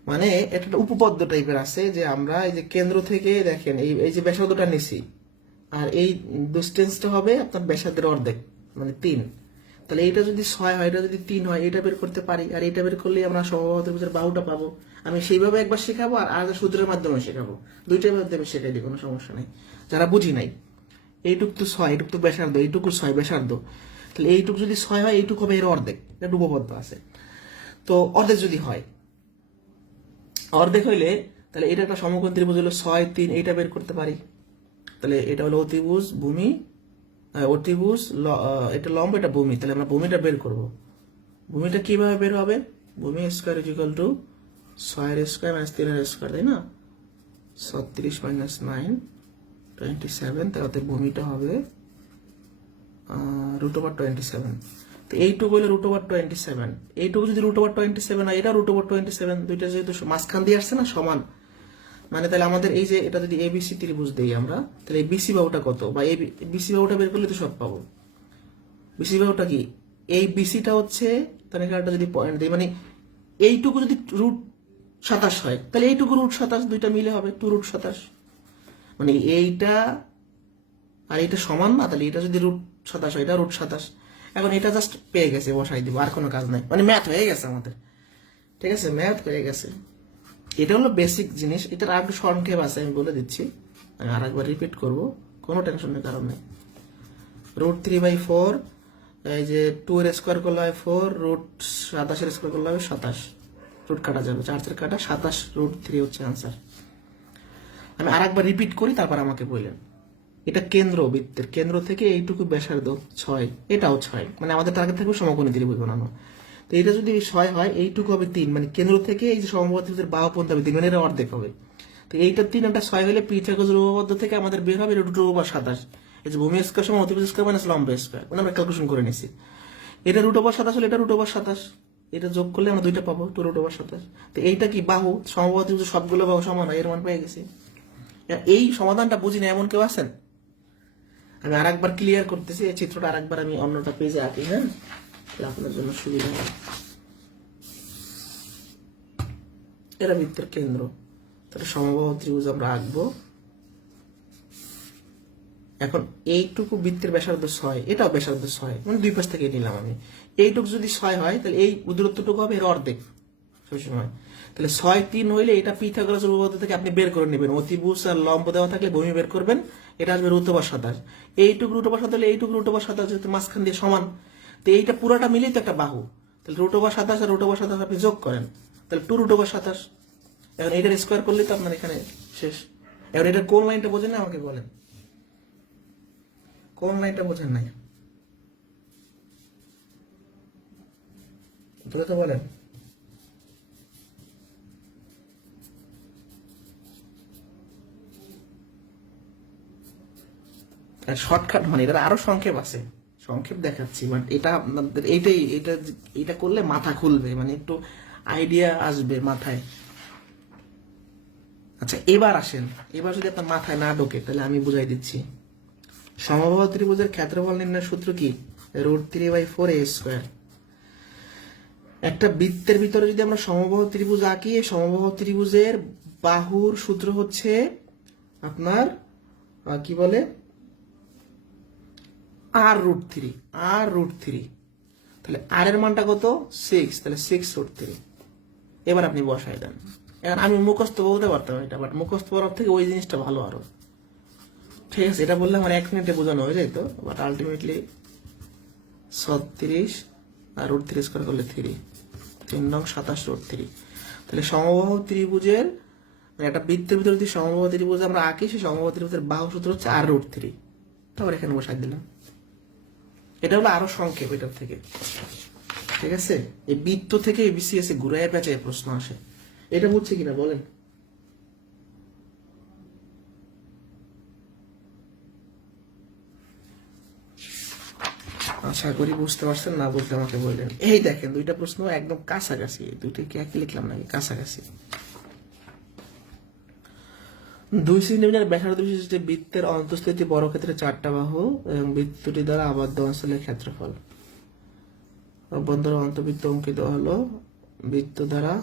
মানে এটা একটা উপপাদ্য টাইপের আছে যে আমরা এই যে কেন্দ্র থেকে দেখেন এই যে ব্যাসার্ধটা নিছি, আর এই ডিসটেন্সটা হবে আপনার ব্যাসার্ধের অর্ধেক, মানে 3। তাহলে এইটা যদি 6 হয়, এটা যদি 3 হয়, এটা বের করতে পারি, আর এটা বের করলেই আমরা সমবাহু ত্রিভুজের বাহুটা পাবো। আমি সেইভাবে একবার শেখাবো, আর আলাদা সূত্রের মাধ্যমে শেখাবো, দুইটার মাধ্যমে শেখাই দিই, কোনো সমস্যা নেই। যারা বুঝি নাই, এইটুক তো 6, এইটুক তো ব্যাসার্ধ, এইটুকু 6 ব্যাসার্ধ, তাহলে এইটুক যদি 6 হয়, এইটুক হবে এর অর্ধেক। এটা উপপাদ্য আছে। তো অর্ধেক যদি হয়, অর্ধেক হইলে তাহলে এটা একটা সমকোণ ত্রিভুজ হলো 6, 3, এইটা বের করতে পারি। তাহলে এটা হলো অতিভুজ, ভূমি, অতিভুজ, এটা লম্ব, এটা ভূমি। তাহলে আমরা ভূমিটা বের করব। ভূমিটা কিভাবে বের হবে? ভূমি square is equal to 6 square minus 3 square, তাই না? 36 মাইনাস 9 27। তাহলে ভূমিটা হবে √27। তো এইটুকু হলো √27। এইটুকু যদি √27 হয়, এটা √27, দুইটা যেহেতু মাঝখান দিয়ে আসছে না, সমান। মানে তাহলে আমাদের এই যে এটা যদি এবিসি ত্রিভুজ দেই আমরা, তাহলে এই বিসি বাহুটা কত, বা এই বিসি বাহুটা বের করলে তো সব পাবো। বিসি বাহুটা কি? এই বিসিটা হচ্ছে, তাহলে একটা যদি পয়েন্ট দিই, মানে এইটুকু যদি √27 হয়, তাহলে এইটুকু √27, দুইটা মিলে হবে 2√27। মানে এইটা আর এইটা সমান না, তাহলে এটা যদি √27 হয়, এটা √27। এখন এটা জাস্ট পেয়ে গেছে, বসাই দিব, আর কোনো কাজ নাই। মানে ম্যাথ হয়ে গেছে আমাদের, ঠিক আছে? ম্যাথ হয়ে গেছে। এটা হলো বেসিক জিনিস। এটার আর একটু সংক্ষেপ আছে, আমি বলে দিচ্ছি, আমি আর একবার রিপিট করবো, কোনো টেনশনের কারণ নেই। √3/4, এই যে 2 এর স্কোয়ার করলে হয় 4, √27 এর স্কোয়ার করলে হবে 27, রুট কাটা যাবে, 4 কাটা 27, √3 হচ্ছে আনসার। আমি আর একবার রিপিট করি, তারপর আমাকে বললেন। এটা কেন্দ্র, বৃত্তের কেন্দ্র থেকে এইটুকু ব্যাসার্ধ 6, এটাও 6, মানে আমাদের টার্গেট থাকবে সমকোণী ত্রিভুজ বানানো। তো এটা যদি 6 হয়, এইটুকু হবে 3, মানে কেন্দ্র থেকে এই যে সমবাহু ত্রিভুজের বাহু পর্যন্ত হবে 3, মানে এটা অর্ধেক হবে। তো এইটা 3, এটা 6 হলে পিথাগোরাসের উপপাদ্য থেকে আমাদের বের হবে √27। এই যে ভূমি স্কয়ার সমান অতিভুজ স্কয়ার মাইনাস লম্ব স্কয়ার, মানে আমরা ক্যালকুলেশন করে নিছি। এটা √27 হলে এটা √27, এটা যোগ করলে আমরা দুইটা পাবো, 2√27। তো এইটা কি বাহু, সমবাহু ত্রিভুজের সবগুলো বাহু সমান হয়, এর মান পেয়ে গেছি। এই সমাধানটা বুঝি না এমন কেউ আছেন? আমি আর একবার ক্লিয়ার করতেছি, এই চিত্রটা আর একবার আমি অন্যটা পেজে আঁকি, হ্যাঁ, আপনার জন্য সুবিধা হবে। এরা বৃত্তের কেন্দ্র, তাহলে সমবাহু ত্রিভুজ আমরা আঁকবো। এখন এইটুকু বৃত্তের ব্যাসার্ধ 6, এটাও ব্যাসার্ধ 6, মানে দুই পাশ থেকে নিলাম আমি। এইটুকু যদি 6 হয় তাহলে এই দূরত্বটুকু হবে এর অর্ধেক সবসময়। তাহলে 6 3 হইলে এটা পিথাগোরাসের উপপাদ্য থেকে আপনি বের করে নেবেন। অতিভুজ আর লম্ব দেওয়া থাকলে ভূমি বের করবেন, এটা আসবে √27। এইটুকু √27 হলে এইটুকু √27 যেহেতু মাঝখান দিয়ে সমান, তো এইটা পুরোটা মিলেই তো একটা বাহু। তাহলে √27 আর √27 আপনি যোগ করেন, তাহলে 2√27। এখন এটার স্কোয়ার করলে তো আপনার এখানে শেষ। এখন এটা কোন লাইনটা বোঝেন না আমাকে বলেন, কোন লাইনটা বোঝেন নাই তো বলেন। শর্টকাট মানে এটা আরো সংক্ষেপ আছে, সংক্ষেপ দেখাচ্ছি, বাট এটা আপনাদের এটা করলে মাথা খুলবে, মানে একটু আইডিয়া আসবে মাথায়। আচ্ছা এবার আসেন, এবার যদি আপনার মাথায় না ঢোকে তাহলে আমি বুঝাই দিচ্ছি। সমবাহু ত্রিভুজের ক্ষেত্রফল নির্ণয়ের সূত্র কি? √3/4a²। একটা বৃত্তের ভিতরে যদি আমরা সমবাহু ত্রিভুজ আঁকি, সমবাহু ত্রিভুজের বাহুর সূত্র হচ্ছে আপনার কি বলে r√3। তাহলে r এর মানটা কত? 6, তাহলে 6√3। এবার আপনি বসাই দেন। এখন আমি মুখস্থ বলতে পারতাম এটা, বাট মুখস্থ করার থেকে ওই জিনিসটা ভালো আরো। ঠিক আছে, এটা বললে আমার 1 মিনিটে বোঝানো হয়ে যেত, বাট আলটিমেটলি 36 আর √3² করলে 3 নং 27√3। তাহলে সমবাহু ত্রিভুজের মানে একটা বৃত্তের ভিতরে যদি সমবাহু ত্রিভুজ আমরা আঁকি, সেই সমবাহু ত্রিভুজের বাহু সূত্র হচ্ছে r√3। তারপর এখানে বসাই দিলাম। এটা হলো আরো সংক্ষেপ এটার থেকে। ঠিক আছে, এই বৃত্ত থেকে বিসিএস এ ঘুরায় পেঁচায় প্রশ্ন আসে। এটা বুঝছে কিনা বলেন। আশা করি বুঝতে পারছেন, না বলতে আমাকে বললেন। এই দেখেন দুইটা প্রশ্ন একদম কাছাকাছি, দুইটাকে একই লিখলাম নাকি, কাছাকাছি। 2 সেন্টিমিটার ব্যাসার্ধ বিশিষ্ট বৃত্তের অন্তঃস্থিত বর্গক্ষেত্রে 4টা বাহু এবং বৃত্তটি দ্বারা আবদ্ধ অঞ্চলের ক্ষেত্রফল। অভ্যন্তরে অন্তর্বৃত্ত অঙ্কিত হলো বৃত্ত দ্বারা।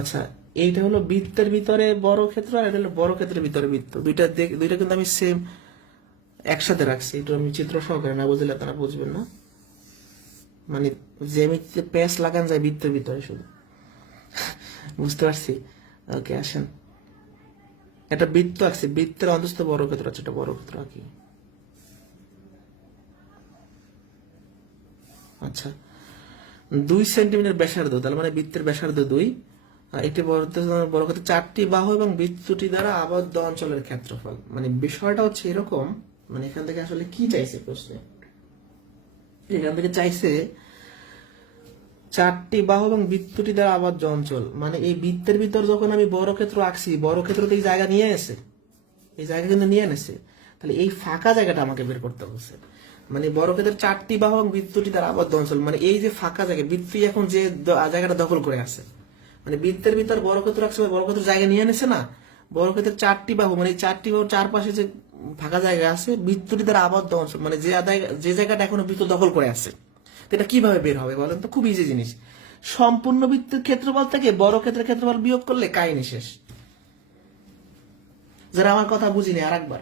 আচ্ছা এইটা হলো বৃত্তের ভিতরে বর্গক্ষেত্র আর এটা হলো বর্গক্ষেত্রের ভিতরে বৃত্ত। দুইটা কিন্তু আমি সেম একসাথে রাখছি, একটু আমি চিত্র সহকারে না বুঝলে আপনারা বুঝবেন না। মানে জ্যামিতিতে প্যাচ লাগান যায় বৃত্তের ভিতরে শুধু, বুঝতে পারছি। ওকে আসেন, একটা বৃত্ত আছে, বৃত্তের অন্তস্থ বর্গক্ষেত্র আছে, এটা বর্গক্ষেত্র আঁকি। আচ্ছা 2 সেন্টিমিটার ব্যাসার্ধ, তাহলে মানে বৃত্তের ব্যাসার্ধ 2, একটি বর্গক্ষেত্রে 4টি বাহু এবং বৃত্তটি দ্বারা আবদ্ধ অঞ্চলের ক্ষেত্রফল। মানে বিষয়টা হচ্ছে এরকম, মানে এখান থেকে আসলে কি চাইছে প্রশ্নে, এখান থেকে চাইছে 4টি বাহু এবং বৃত্তটি দ্বারা আবদ্ধ অঞ্চল। মানে এই বৃত্তের ভিতর যখন আমি বর্গক্ষেত্র আঁকছি, বর্গক্ষেত্র তো এই জায়গা নিয়ে এসে, এই জায়গা কিন্তু নিয়ে এনেছে, তাহলে এই ফাঁকা জায়গাটা আমাকে বের করতে হচ্ছে। মানে বর্গক্ষেত্রের 4টি বাহু এবং বৃত্তটি দ্বারা আবদ্ধ অঞ্চল, মানে এই যে ফাঁকা জায়গা, বৃত্তই এখন যে জায়গাটা দখল করে আছে, মানে বৃত্তের ভিতর বর্গক্ষেত্র রাখছে, বর্গক্ষেত্র জায়গা নিয়ে এনেছে না, বর্গক্ষেত্রের 4টি বাহু মানে এই 4টি বাহুর চারপাশে যে ফাঁকা জায়গা আছে, বৃত্তটি দ্বারা আবদ্ধ অঞ্চল, মানে যে জায়গাটা এখনো বৃত্ত দখল করে আছে। তো এটা কিভাবে বের হবে বলেন তো? খুব ইজি জিনিস, সম্পূর্ণ বৃত্তের ক্ষেত্রফল থেকে বর্গক্ষেত্রের ক্ষেত্রফল বিয়োগ করলে কাহিনী শেষ। যারা আমার কথা বুঝিনি আর একবার,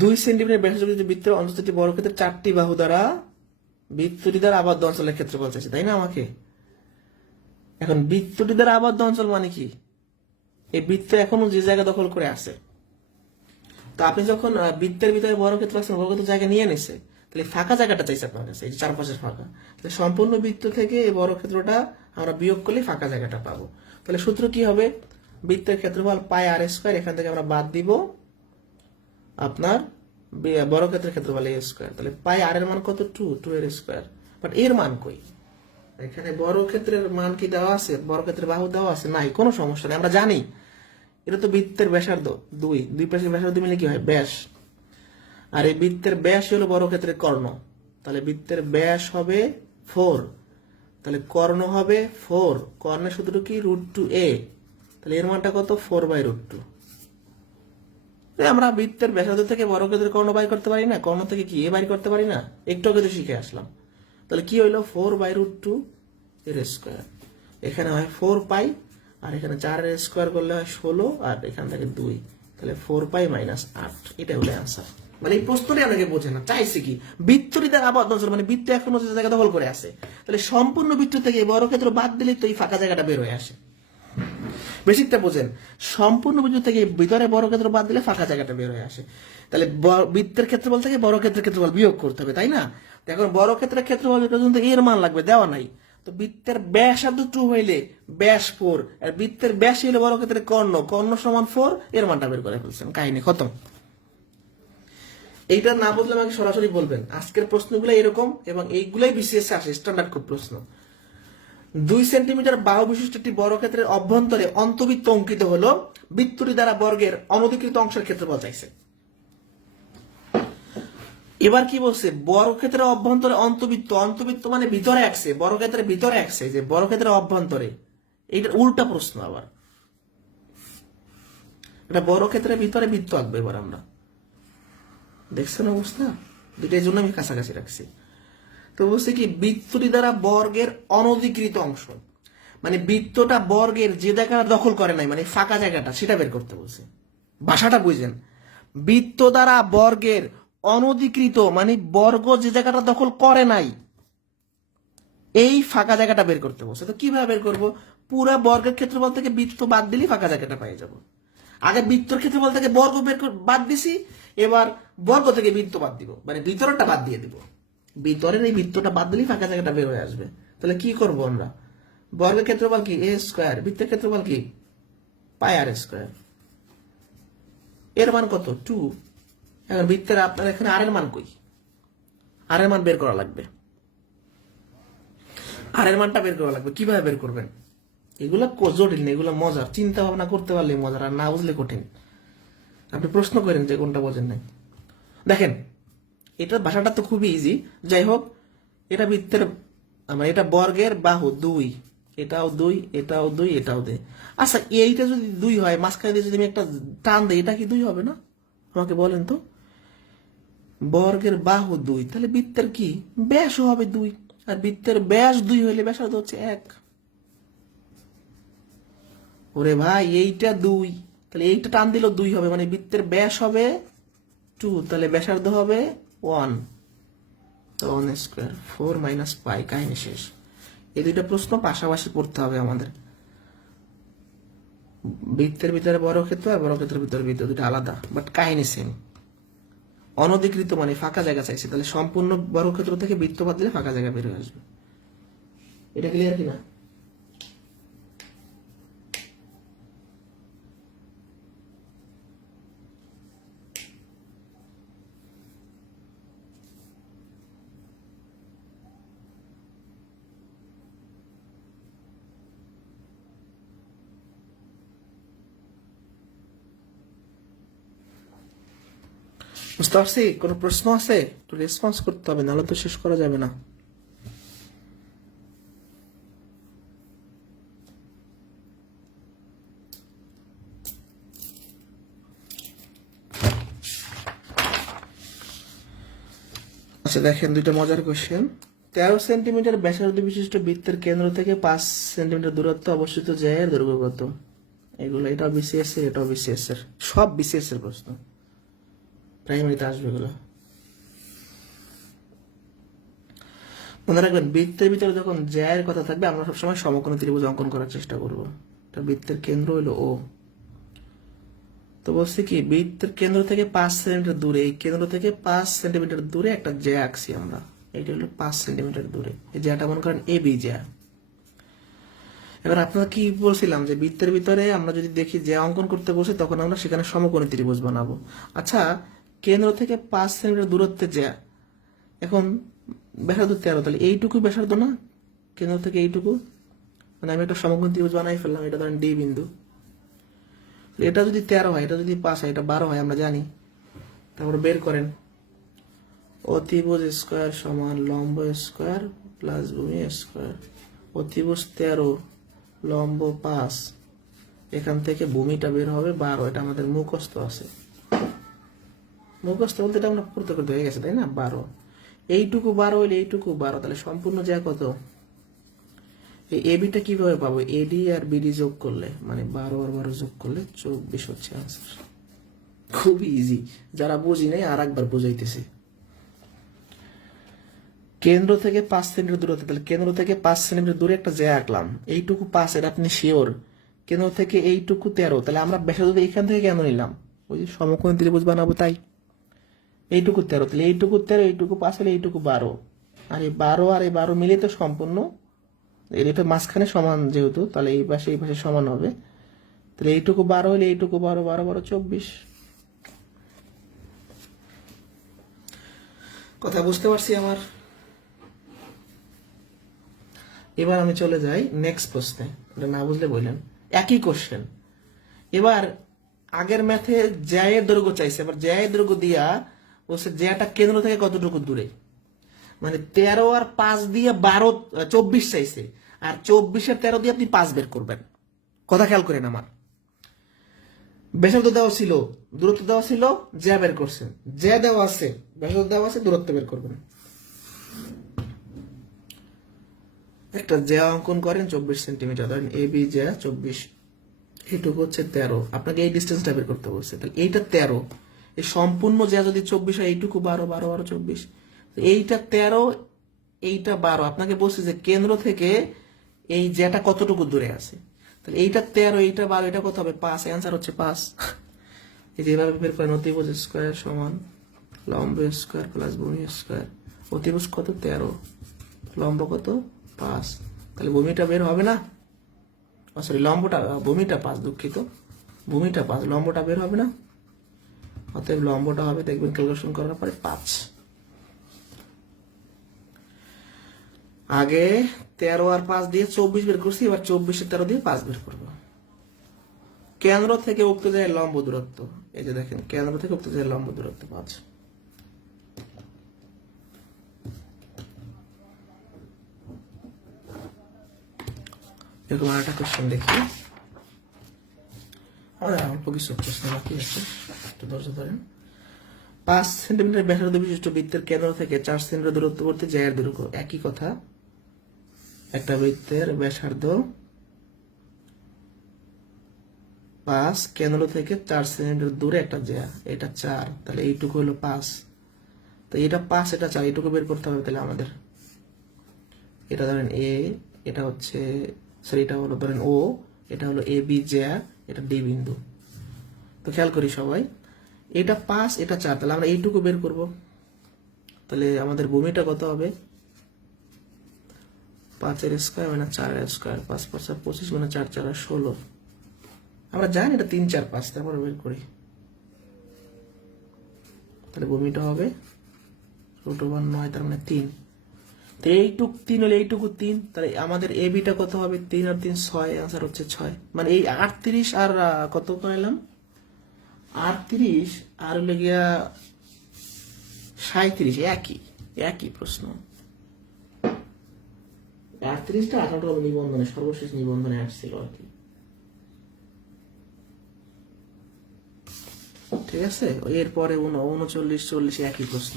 2 সেন্টিমিটার ব্যাসার্ধ বৃত্তের অন্তঃস্থিত বর্গক্ষেত্রের 4টি বাহু দ্বারা বৃত্তটি দ্বারা আবদ্ধ অঞ্চলের ক্ষেত্রফল চাইছে, তাই না আমাকে? এখন বৃত্তটি দ্বারা আবদ্ধ অঞ্চল মানে কি? এই বৃত্ত এখনো যে জায়গা দখল করে আছে, তো আপনি যখন বৃত্তের ভিতরে বর্গক্ষেত্র আছেন, বর্গক্ষেত্র জায়গা নিয়ে নিছে, তাহলে ফাঁকা জায়গাটা চাইছে আপনার কাছে, এই চারপাশের ফাঁকা। তাহলে সম্পূর্ণ বৃত্ত থেকে এই বর্গক্ষেত্রটা আমরা বিয়োগ করলে ফাঁকা জায়গাটা পাবো। তাহলে সূত্র কি হবে? বৃত্তের ক্ষেত্রফল πr², এখান থেকে আমরা বাদ দিব আপনার বর্গক্ষেত্রের ক্ষেত্রফল a²। তাহলে πr এর মান কত? 2 এর স্কোয়ার। বাট এর মান কই? এখানে বর্গক্ষেত্রের মান কি দেওয়া আছে? বর্গক্ষেত্রের বাহু দেওয়া আছে? নাই, কোনো সমস্যা নেই, আমরা জানি এটা তো বৃত্তের ব্যাসার্ধ 2 পাশের ব্যাসার্ধ মিলে কি হয়? ব্যাস। আর এই বৃত্তের ব্যাস হলো বর্গক্ষেত্রের কর্ণ, তাহলে বৃত্তের ব্যাস হবে 4, তাহলে কর্ণ হবে 4, কর্ণের সূত্র কি? √2a, তাহলে এর মানটা কত? 4/√2। আমরা বৃত্তের ব্যাসার্ধ থেকে বর্গক্ষেত্রের কর্ণ বাই করতে পারি না? কর্ণ থেকে কি এ বাই করতে পারি না? একটু আগে তো শিখে আসলাম। তাহলে কি হইলো? 4/√2 এর স্কোয়ার। এখানে হয় 4 পাই, আর এখানে 4 স্কোয়ার করলে হয় 16, আর এখান থেকে 2, তাহলে 4 পাই মাইনাস 8, এটা হলো অ্যান্সার। মানে এই প্রশ্নটাই আপনাকে বোঝে না, চাইছে কি বৃত্তটি দ্বারা আবদ্ধ অঞ্চল, মানে বৃত্ত এখনো যে জায়গা দখল করে আছে, তাহলে সম্পূর্ণ বৃত্ত থেকে বর্গক্ষেত্র বাদ দিলে তো এই ফাঁকা জায়গাটা বের হয়ে আসে। বেসিকটা বোঝেন, সম্পূর্ণ বৃত্ত থেকে ভিতরে বর্গক্ষেত্র বাদ দিলে ফাঁকা জায়গাটা বের হয়ে আসে। তাহলে বৃত্তের ক্ষেত্রফল থেকে বর্গক্ষেত্রের ক্ষেত্রফল বিয়োগ করতে হবে, তাই না? তো এখন বর্গক্ষেত্রের ক্ষেত্রফল পর্যন্ত এর মান লাগবে, দেওয়া নাই। তো বৃত্তের ব্যাসার্ধ 2 হইলে ব্যাস 4, আর বৃত্তের ব্যাস হইলে বর্গক্ষেত্রের কর্ণ সমান 4, এর মানটা বের করে ফেলছেন, কাহিনী খতম। এইটা না বুঝলে আমাকে সরাসরি বলবেন। আজকের প্রশ্নগুলো এরকম, এবং এইগুলাই বিসিএস আসে, স্ট্যান্ডার্ড খুব প্রশ্ন। 2 সেন্টিমিটার বাহু বিশিষ্ট একটি বর্গক্ষেত্রের অভ্যন্তরে অন্তবৃত্ত অঙ্কিত হলো, বৃত্তটি দ্বারা বর্গের অনধিকৃত অংশের ক্ষেত্রফল চাইছে। এবার কি বলছে, বর্গক্ষেত্রের অভ্যন্তরে অন্তবৃত্ত মানে ভিতরে আসছে, বর্গক্ষেত্রের ভিতরে আসছে, যে বর্গক্ষেত্রের অভ্যন্তরে, এইটার উল্টা প্রশ্ন আবার। এটা বর্গক্ষেত্রের ভিতরে বৃত্ত আঁকবো এবার আমরা, দেখছেন অবস্থা, দুইটার জন্য আমি কাছাকাছি রাখছি। তো বলছে কি, বৃত্তটি দ্বারা বর্গের অনধিকৃত অংশ, মানে বৃত্তটা বর্গের যে জায়গাটা দখল করে নাই, মানে ফাঁকা জায়গাটা, সেটা বের করতে বলছে। ভাষাটা বুঝেন, বৃত্ত দ্বারা বর্গের অনধিকৃত মানে বর্গ যে জায়গাটা দখল করে নাই, এই ফাঁকা জায়গাটা বের করতে বলছে। তো কিভাবে বের করব? পুরা বর্গের ক্ষেত্রফল থেকে বৃত্ত বাদ দিলে ফাঁকা জায়গাটা পেয়ে যাব। আগে বৃত্তর ক্ষেত্রফল থেকে বর্গ বাদ দিছি, এবার বর্গ থেকে বৃত্ত বাদ দিব, মানে ভিতরটা বাদ দিয়ে দিব। ভিতরের এই বৃত্তটা বাদ দিলেই ফাঁকা জায়গাটা বের হয়ে আসবে। তাহলে কি করব আমরা? বর্গের ক্ষেত্রফল কি a স্কয়ার, বৃত্তের ক্ষেত্রফল কি পাই আর স্কয়ার, এর মান কত 2। এখন বৃত্তের আপনার এখানে আর এর মান কই? আর এর মান বের করা লাগবে, আর এর মানটা বের করা লাগবে। কিভাবে বের করবেন? এগুলা জটিল না, এগুলো মজার, চিন্তা ভাবনা করতে পারলে মজার, আর না বুঝলে কঠিন। আপনি প্রশ্ন করেন যে কোনটা বোঝেন নাই। দেখেন, এটার ভাষাটা তো খুবই ইজি। যাই হোক, এটা বৃত্তের এটা বর্গের বাহু 2, এটাও 2, এটাও 2, এটাও 2। আচ্ছা, এইটা যদি 2 হয়, মাঝখানে দিয়ে যদি আমি একটা টান দিই, এটা কি 2 হবে না? আমাকে বলেন তো। বর্গের বাহু 2, তাহলে বৃত্তের কি ব্যাসও হবে 2, আর বৃত্তের ব্যাস 2 হইলে ব্যাসার্ধ হচ্ছে 1। ওরে ভাই, এইটা 2, তাহলে এইটা টান দিলেও 2 হবে, মানে বৃত্তের ব্যাস হবে 2, তাহলে ব্যাসার্ধ হবে 1, তো 1 স্কয়ার 4 মাইনাস পাই, কাহিনী শেষ। এই দুইটা প্রশ্ন পাশাপাশি পড়তে হবে আমাদের। বৃত্তের ভিতরে বর্গক্ষেত্র আর বর্গক্ষেত্রের ভিতরে বৃত্ত, দুটো আলাদা, বাট কাহিনী সেম। অনধিকৃত মানে ফাঁকা জায়গা চাইছে, তাহলে সম্পূর্ণ বর্গক্ষেত্র থেকে বৃত্ত বাদ দিলে ফাঁকা জায়গা বের হয়ে আসবে। এটা ক্লিয়ার কিনা? বুঝতে পারছি? কোনো প্রশ্ন আছে? একটু রেসপন্স করতে হবে, নাহলে তো শেষ করা যাবে না। আচ্ছা দেখেন, দুইটা মজার কোশ্চেন। 13 সেন্টিমিটার ব্যাসার্ধ বিশিষ্ট বৃত্তের কেন্দ্র থেকে 5 সেন্টিমিটার দূরত্ব অবস্থিত জ্যায়ের দৈর্ঘ্য কত? এগুলো, এটাও বিসিএস এর, এটাও বিসিএস এর, সব বিসিএস এর প্রশ্ন, প্রাইমারিতে আসবে এগুলো। মনে রাখবেন, বৃত্তের ভিতরে যখন জ্যায়ের কথা থাকবে, আমরা সবসময় সমকোণী ত্রিভুজ অঙ্কন করার চেষ্টা করব। এটা বৃত্তের কেন্দ্র হলো ও। তো বলছি কি, বৃত্তের কেন্দ্র থেকে 5 সেন্টিমিটার দূরে, এই কেন্দ্র থেকে 5 সেন্টিমিটার দূরে একটা জ্যা আঁকছি আমরা। এটা হলো 5 সেন্টিমিটার দূরে, এই জ্যাটা মনে করেন এ বি জ্যা। এবার আপনারা কি বলছিলাম, যে বৃত্তের ভিতরে আমরা যদি দেখি যে অঙ্কন করতে বসে, তখন আমরা সেখানে সমকোণী ত্রিভুজ বানাবো। আচ্ছা, কেন্দ্র থেকে 5 সেন্টিমিটার দূরত্বে জ্যা, এখন ব্যাসার্ধ 13, তাহলে এইটুকু ব্যাসার্ধ না কেন্দ্র থেকে এইটুকু, মানে আমি একটা সমকোণী ত্রিভুজ বানাই ফেললাম। এটা ধরেন ডি বিন্দু, এটা যদি 13 হয়, এটা যদি 5 হয়, এটা 12 হয়, আমরা জানি। তারপরে বের করেন, অতিভুজ স্কয়ার সমান লম্ব স্কয়ার প্লাস ভূমি স্কয়ার। অতিভুজ 13, লম্ব 5, এখান থেকে ভূমিটা বের হবে 12। এটা আমাদের মুখস্থ আছে, মুখস্থ বলতে এটা আমরা করতে করতে হয়ে গেছে, তাই না? 12, এইটুকু 12 হইলে এইটুকু 12, তাহলে সম্পূর্ণ জ্যা কত? এই এবিটা কিভাবে পাবো? এডি আর বিডি যোগ করলে, মানে 12 আর 12 যোগ করলে 24 হচ্ছে আনসার। খুবই ইজি, যারা বুঝি নাই আর একবার বুঝাইতেছি। কেন্দ্র থেকে 5 সেন্টিমিটার দূরত্ব, তাহলে কেন্দ্র থেকে 5 সেন্টিমিটার দূরে একটা জ্যা আঁকলাম, এইটুকু 5, এটা আপনি শিওর। কেন্দ্র থেকে এইটুকু 13, তাহলে আমরা ব্যাসার্ধ এইখান থেকে কেন নিলাম? ওই যে সমকোণ ত্রিভুজ বানাবো তাই। এইটুকু 13, তাহলে এইটুকু 13, এইটুকু 5 হলে এইটুকু 12, আর এই 12 আর এই 12 মিলে তো সম্পূর্ণ, এটা মাঝখানে সমান যেহেতু, তাহলে এই পাশে সমান হবে। তাহলে এইটুকু 12 হলে এইটুকু 12, 12 12 24। কথা বুঝতে পারছি আমার? এবার আমি চলে যাই নেক্সট প্রশ্নে, এটা না বুঝলে বললেন, একই কোশ্চেন। এবার আগের ম্যাথে জ্যায়ের দৈর্ঘ্য চাইছে, এবার জ্যায়ের দৈর্ঘ্য দিয়া বলছে জ্যাটা কেন্দ্র থেকে কতটুকু দূরে, মানে 13 আর 5 দিয়ে 12 24 চাইছে, আর 24 এর 13 দিয়ে আপনি 5 বের করবেন। কথা খেয়াল করেন আমার, ব্যাসার্ধ দেওয়া ছিল, দূরত্ব দেওয়া ছিল, জ্যা বের করছেন, জ্যা দেওয়া আছে, ব্যাসার্ধ দেওয়া আছে, দূরত্ব বের করবেন। একটা জ্যা অঙ্কন করেন 24 সেন্টিমিটার, ধরেন এ বি জ্যা 24, এইটুকু হচ্ছে 13, আপনাকে এই ডিস্টেন্সটা বের করতে বলছে, তাহলে এইটা 13, এই সম্পূর্ণ জ্যা যদি 24 হয়, এইটুকু 12, 12 12 24, এইটা 13, এইটা 12, আপনাকে বলছে যে কেন্দ্র থেকে এই জ্যাটা কতটুকু দূরে আছে, তাহলে এইটা 13, এইটা 12, এটা কত হবে? 5, অ্যান্সার হচ্ছে 5। এই যে এভাবে বের করেন, অতিভুজ স্কোয়ার সমান লম্ব স্কোয়ার প্লাস ভূমি স্কোয়ার, অতিভুজ কত? 13, লম্ব কত? 5, তাহলে ভূমিটা বের হবে না? সরি, লম্বটা, ভূমিটা 5, দুঃখিত, ভূমিটা 5, লম্বটা বের হবে না? অতএব লম্বটা হবে, দেখবেন ক্যালকুলেশন করার পরে 5। আগে 13 আর 5 দিয়ে 24 বের করছি, এবার 24 আর 13 দিয়ে 5 বের করবো। কেন্দ্র থেকে উক্ত জায়গায় লম্ব দূরত্ব, এই যে দেখেন, কেন্দ্র থেকে উক্ত জায়গায় লম্ব দূরত্ব 5। এরকম একটা কোশ্চেন দেখি, অল্প কিছু প্রশ্ন বাকি আছে, একটু ধৈর্য ধরেন। 5 সেন্টিমিটার ব্যাসার্ধ বিশিষ্ট বৃত্তের কেন্দ্র থেকে 4 সেন্টিমিটার দূরত্ববর্তী জ্যায়ের দৈর্ঘ্য, একই কথা। একটা বৃত্তের ব্যাসার্ধ 5, কেন্দ্র থেকে 4 সেন্টিমিটার দূরে একটা জ্যা, এটা 4, তাহলে এইটুকু হলো 5, তো এটা 5, এটা 4, এইটুকু বের করতে হবে তাহলে আমাদের। এটা ধরেন এ, এটা হচ্ছে, সরি, এটা হলো ধরেন ও, এটা হলো এ বি জ্যা, এটা ডি বিন্দু। তো খেয়াল করি সবাই, এটা 5, এটা 4, তাহলে আমরা এইটুকু বের করব। তাহলে আমাদের ভূমিটা কত হবে? 5 এর স্কয়ার মানে 4 এর স্কয়ার, 5 5 25 মানে 4 4 16, আমরা জানি এটা 3 4 5, তারপর বের করি। তাহলে ভূমিটা হবে √1 9, তার মানে 3, তো এইটুক 3 হলে এইটুকু 3, তাহলে আমাদের এ বিটা কত হবে? 3 আর 3 6, আনসার হচ্ছে 6। মানে এই 38 আর কত পাইলাম? 38 আর হলে গিয়া 37, একই প্রশ্ন। 38টা 18 নিবন্ধনে, সর্বশেষ নিবন্ধনে আসছিল আর কি, ঠিক আছে। এরপরে 39 40 একই প্রশ্ন।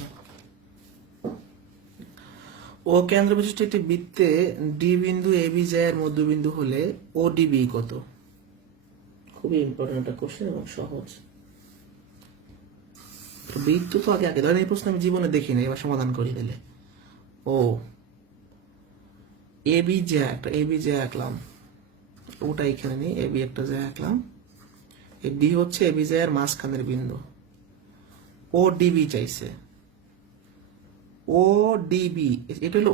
ও কেন্দ্র বিশিষ্ট একটি বৃত্তে ডি বিন্দু এ বি জ্যায়ের মধ্যবিন্দু হলে ও ডিবি কত? খুবই ইম্পর্টেন্ট একটা কোশ্চেন এবং সহজ। বৃত্ত তো আগে ধরেন, এই প্রশ্ন আমি জীবনে দেখি না, এবার সমাধান করি দিলে। ও এ বি জ্যা, একটা এ বি জ্যা আঁকলাম, ওটা এখানে নেই, এ বি একটা জ্যা আঁকলাম, এই ডি হচ্ছে এ বি জ্যায়ের মাঝখানের বিন্দু। ও ডিবি চাইছে, ও ডিবি, এটা হলো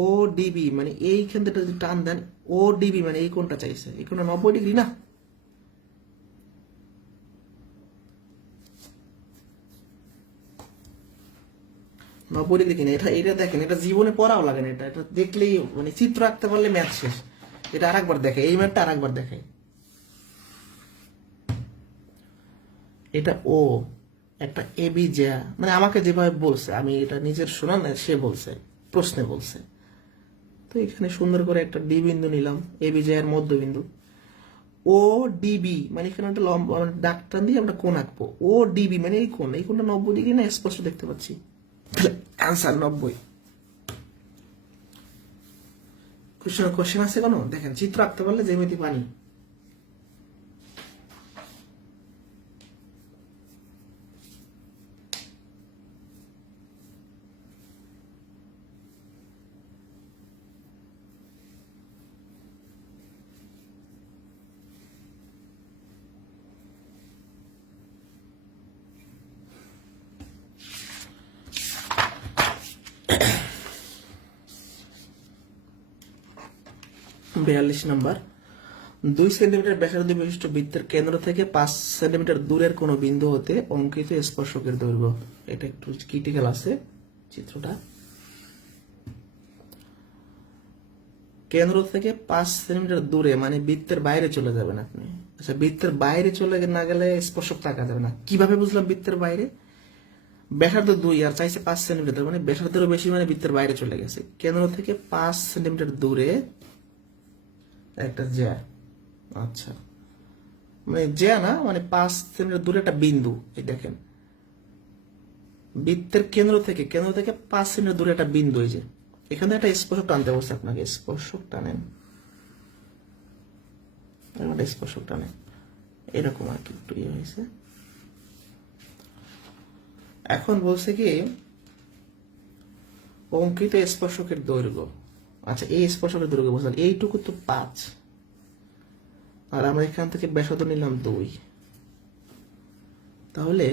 ও ডিবি, মানে এইখান থেকে যদি টান দেন, ও ডিবি মানে এই কোণটা চাইছে, এই কোণটা 90 ডিগ্রি না? নব্বই ডিগ্রি কিনা, এটা দেখেন, এটা জীবনে পড়াও লাগে না, এটা দেখলেই মানে চিত্র আঁকতে পারলে ম্যাথ শেষ। এটা আরেকবার দেখে, এই ম্যাথটা আরেকবার দেখে, এটা ও একটা এ বি জ্যা, মানে আমাকে যেভাবে বলছে, আমি এটা নিজের শোনা না, সে বলছে, প্রশ্নে বলছে। তো এখানে সুন্দর করে একটা ডি বিন্দু নিলাম, এ বি জ্যায়ের মধ্যবিন্দু। ও ডিবি মানে এখানে একটা লম্বা, মানে দাগ টান দিয়ে আমরা কোণ আঁকবো। ও ডিবি মানে এই কোণটা 90 ডিগ্রি না? স্পষ্ট দেখতে পাচ্ছি, তাহলে অ্যান্সার 90। কোশ্চেন আছে কোনো? দেখেন চিত্র আঁকতে পারলে জ্যামিতি পানি। বিয়াল্লিশ নম্বর, 2 সেন্টিমিটার ব্যাসার্ধ বিশিষ্ট বৃত্তের কেন্দ্র থেকে 5 সেন্টিমিটার দূরের কোন বিন্দু হতে অঙ্কিত স্পর্শকের দৈর্ঘ্য। এটা একটু ক্রিটিক্যাল আছে চিত্রটা। কেন্দ্র থেকে 5 সেন্টিমিটার দূরে মানে বৃত্তের বাইরে চলে যাবেন আপনি। আচ্ছা, বৃত্তের বাইরে চলে না গেলে স্পর্শক তাকা যাবে না, কিভাবে বুঝলাম বৃত্তের বাইরে? ব্যাসার্ধ 2 আর চাইছে 5 সেন্টিমিটার, মানে ব্যাসার্ধেরও বেশি, মানে বৃত্তের বাইরে চলে গেছে। কেন্দ্র থেকে 5 সেন্টিমিটার দূরে একটা জ্যা, আচ্ছা মানে জ্যা না, মানে 5 সেন্টিমিটার দূরে একটা বিন্দু। এই দেখেন বৃত্তের কেন্দ্র থেকে 5 সেন্টিমিটার দূরে একটা বিন্দু। এই যে এখানে একটা স্পর্শক টানতে বলছে আপনাকে, স্পর্শক টানেন, স্পর্শক টানেন, এরকম আর কি একটু ইয়ে হয়েছে। এখন বলছে কি অঙ্কিত স্পর্শকের দৈর্ঘ্য। আচ্ছা, এই স্পর্শকের দৈর্ঘ্য বুঝলাম, এইটুকু তো 5, আর আমরা এখান থেকে ব্যাসার্ধ নিলাম 2, তাহলে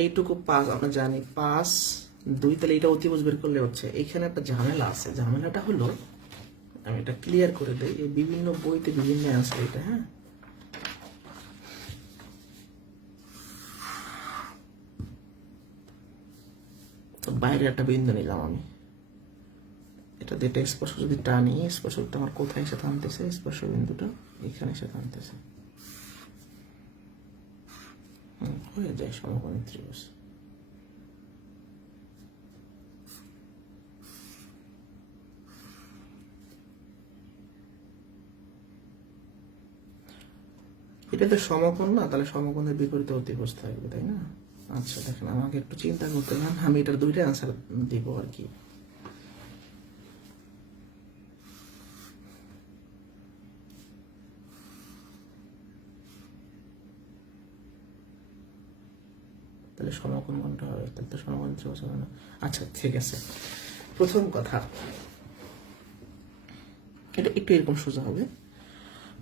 এইটুকু 5 আমরা জানি, 5 2, তাহলে এটা অতিভুজ বের করলে হচ্ছে। এখানে একটা ঝামেলা আছে, ঝামেলাটা হলো, আমি এটা ক্লিয়ার করে দেই, এই বিভিন্ন বইতে বিভিন্ন অ্যান্সার এটা। হ্যাঁ, তো বাইরে একটা বিন্দু নিলাম আমি, এটা দিয়ে স্পর্শ যদি টানি, স্পর্শকটা আমার কোথায় এসে থামতেছে? স্পর্শ বিন্দুটা এখানে এসে থামতেছে, হয়ে যায় সমকোণী ত্রিভুজ। এটা তো সমকোণ না, তাহলে সমকোণের বিপরীতে অতিভুজ থাকবে, তাই না? আচ্ছা দেখেন, আমাকে একটু চিন্তা করতে দেন, আমি এটার 2টা অ্যান্সার দিব আর কি। তাহলে সমকোণ কোনটা হবে? তাহলে তো সমকোণ ত্রিভুজ হবে না। আচ্ছা ঠিক আছে, প্রথম কথা এটা একটু এরকম সোজা হবে।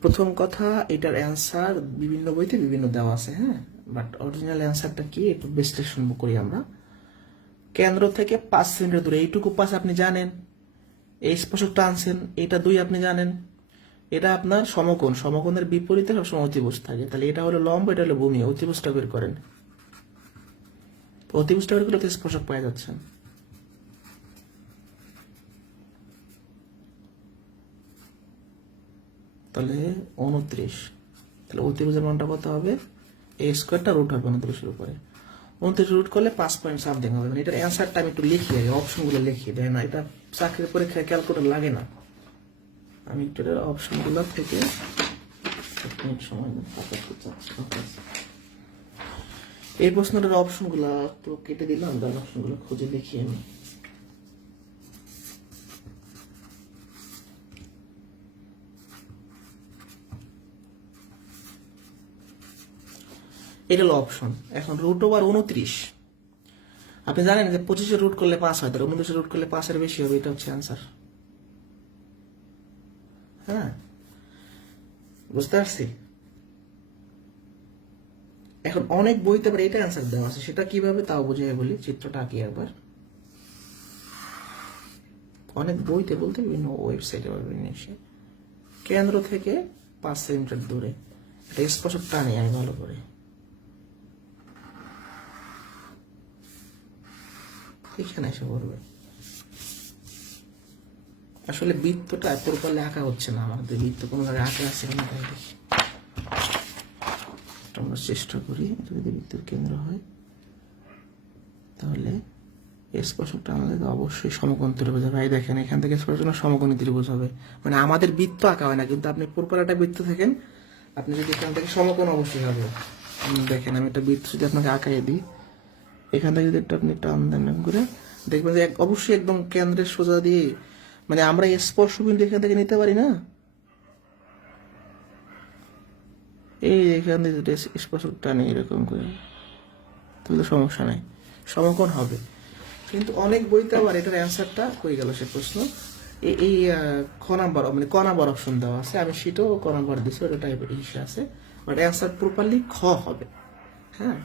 প্রথম কথা, এটার অ্যান্সার বিভিন্ন বইতে বিভিন্ন দেওয়া আছে, হ্যাঁ, বাট অরিজিনাল অ্যান্সারটা কি একটু বিশ্লেষণ করি আমরা। কেন্দ্র থেকে 5 সেন্টিমিটার দূরে, এইটুকু 5 আপনি জানেন, এই স্পর্শকটা আনছেন, এটা 2 আপনি জানেন, এটা আপনার সমকোণ, সমকোণের বিপরীতে সবসময় অতিভুজ থাকে, তাহলে এটা হলো লম্ব, এটা হলো ভূমি, অতিভুজটা বের করেন, অতিভুজটা বের করলে স্পর্শক পাওয়া যাচ্ছেন। তাহলে 29, তাহলে অতিভুজের মানটা কত হবে? এই স্কোয়ারটা রুট হবে 29-এর উপরে, 29 রুট করলে 5.something হবে। মানে এটার অ্যান্সারটা আমি একটু লিখি আগে, অপশনগুলো লিখি, দেয় না এটা চাকরির পরীক্ষায় ক্যালকুলেটর লাগে না। আমি একটু অপশনগুলো থেকে সময় এই প্রশ্নটার অপশনগুলো তো কেটে দিলাম, তার অপশনগুলো খুঁজে দেখি আমি। এটা হলো অপশন। এখন রুট ওভার 29, আপনি জানেন যে 25-এর রুট করলে 5 হয়, তাহলে 29-এর রুট করলে 5-এর বেশি হবে, এটা হচ্ছে অ্যান্সার। হ্যাঁ, বুঝতে পারছি। এখন অনেক বইতে আবার এটা অ্যান্সার দেওয়া আছে, সেটা কিভাবে তাও বুঝিয়ে বলি, চিত্রটা আঁকি একবার। অনেক বইতে বলতে বিভিন্ন ওয়েবসাইটে বা বিভিন্ন কেন্দ্র থেকে 5 সেন্টিমিটার দূরে এটা স্পর্শক টানে আমি ভালো করে, এখানে এসে পড়বে। আসলে বৃত্তটা প্রপারলি আঁকা হচ্ছে না, আমাদের বৃত্ত কোনো জায়গায় আঁকা আছে কিনা তাই দেখি, আমরা চেষ্টা করি। যদি বৃত্তের কেন্দ্র হয় তাহলে স্পর্শকটা আমাদের অবশ্যই সমকোণ ত্রিভুজ হবে। এই দেখেন এখান থেকে স্পর্শক সমকোণী ত্রিভুজ হবে, মানে আমাদের বৃত্ত আঁকা হয় না, কিন্তু আপনি প্রপার একটা বৃত্ত থাকেন, আপনি যদি এখান থেকে সমকোণ অবশ্যই হবে। দেখেন আমি একটা বৃত্ত যদি আপনাকে আঁকাই দিই, এখান থেকে যদি একটা আপনি টান দেন করে দেখবেন যে অবশ্যই একদম কেন্দ্রের সোজা দিয়ে, মানে আমরা স্পর্শবিন্দু এখান থেকে নিতে পারি না, এই এখান থেকে যদি স্পর্শ টানি এরকম করে, তাহলে তো সমস্যা নাই, সমকোণ হবে। কিন্তু অনেক বইতে আবার এটার অ্যান্সারটা হয়ে গেল সে প্রশ্ন, এই খ নাম্বার মানে ক নাম্বার অপশন দেওয়া আছে, আমি সেটাও ক নাম্বার দিচ্ছি, ওটা টাইপের ইস্যু আছে, বাট অ্যান্সার প্রপারলি খ হবে। হ্যাঁ,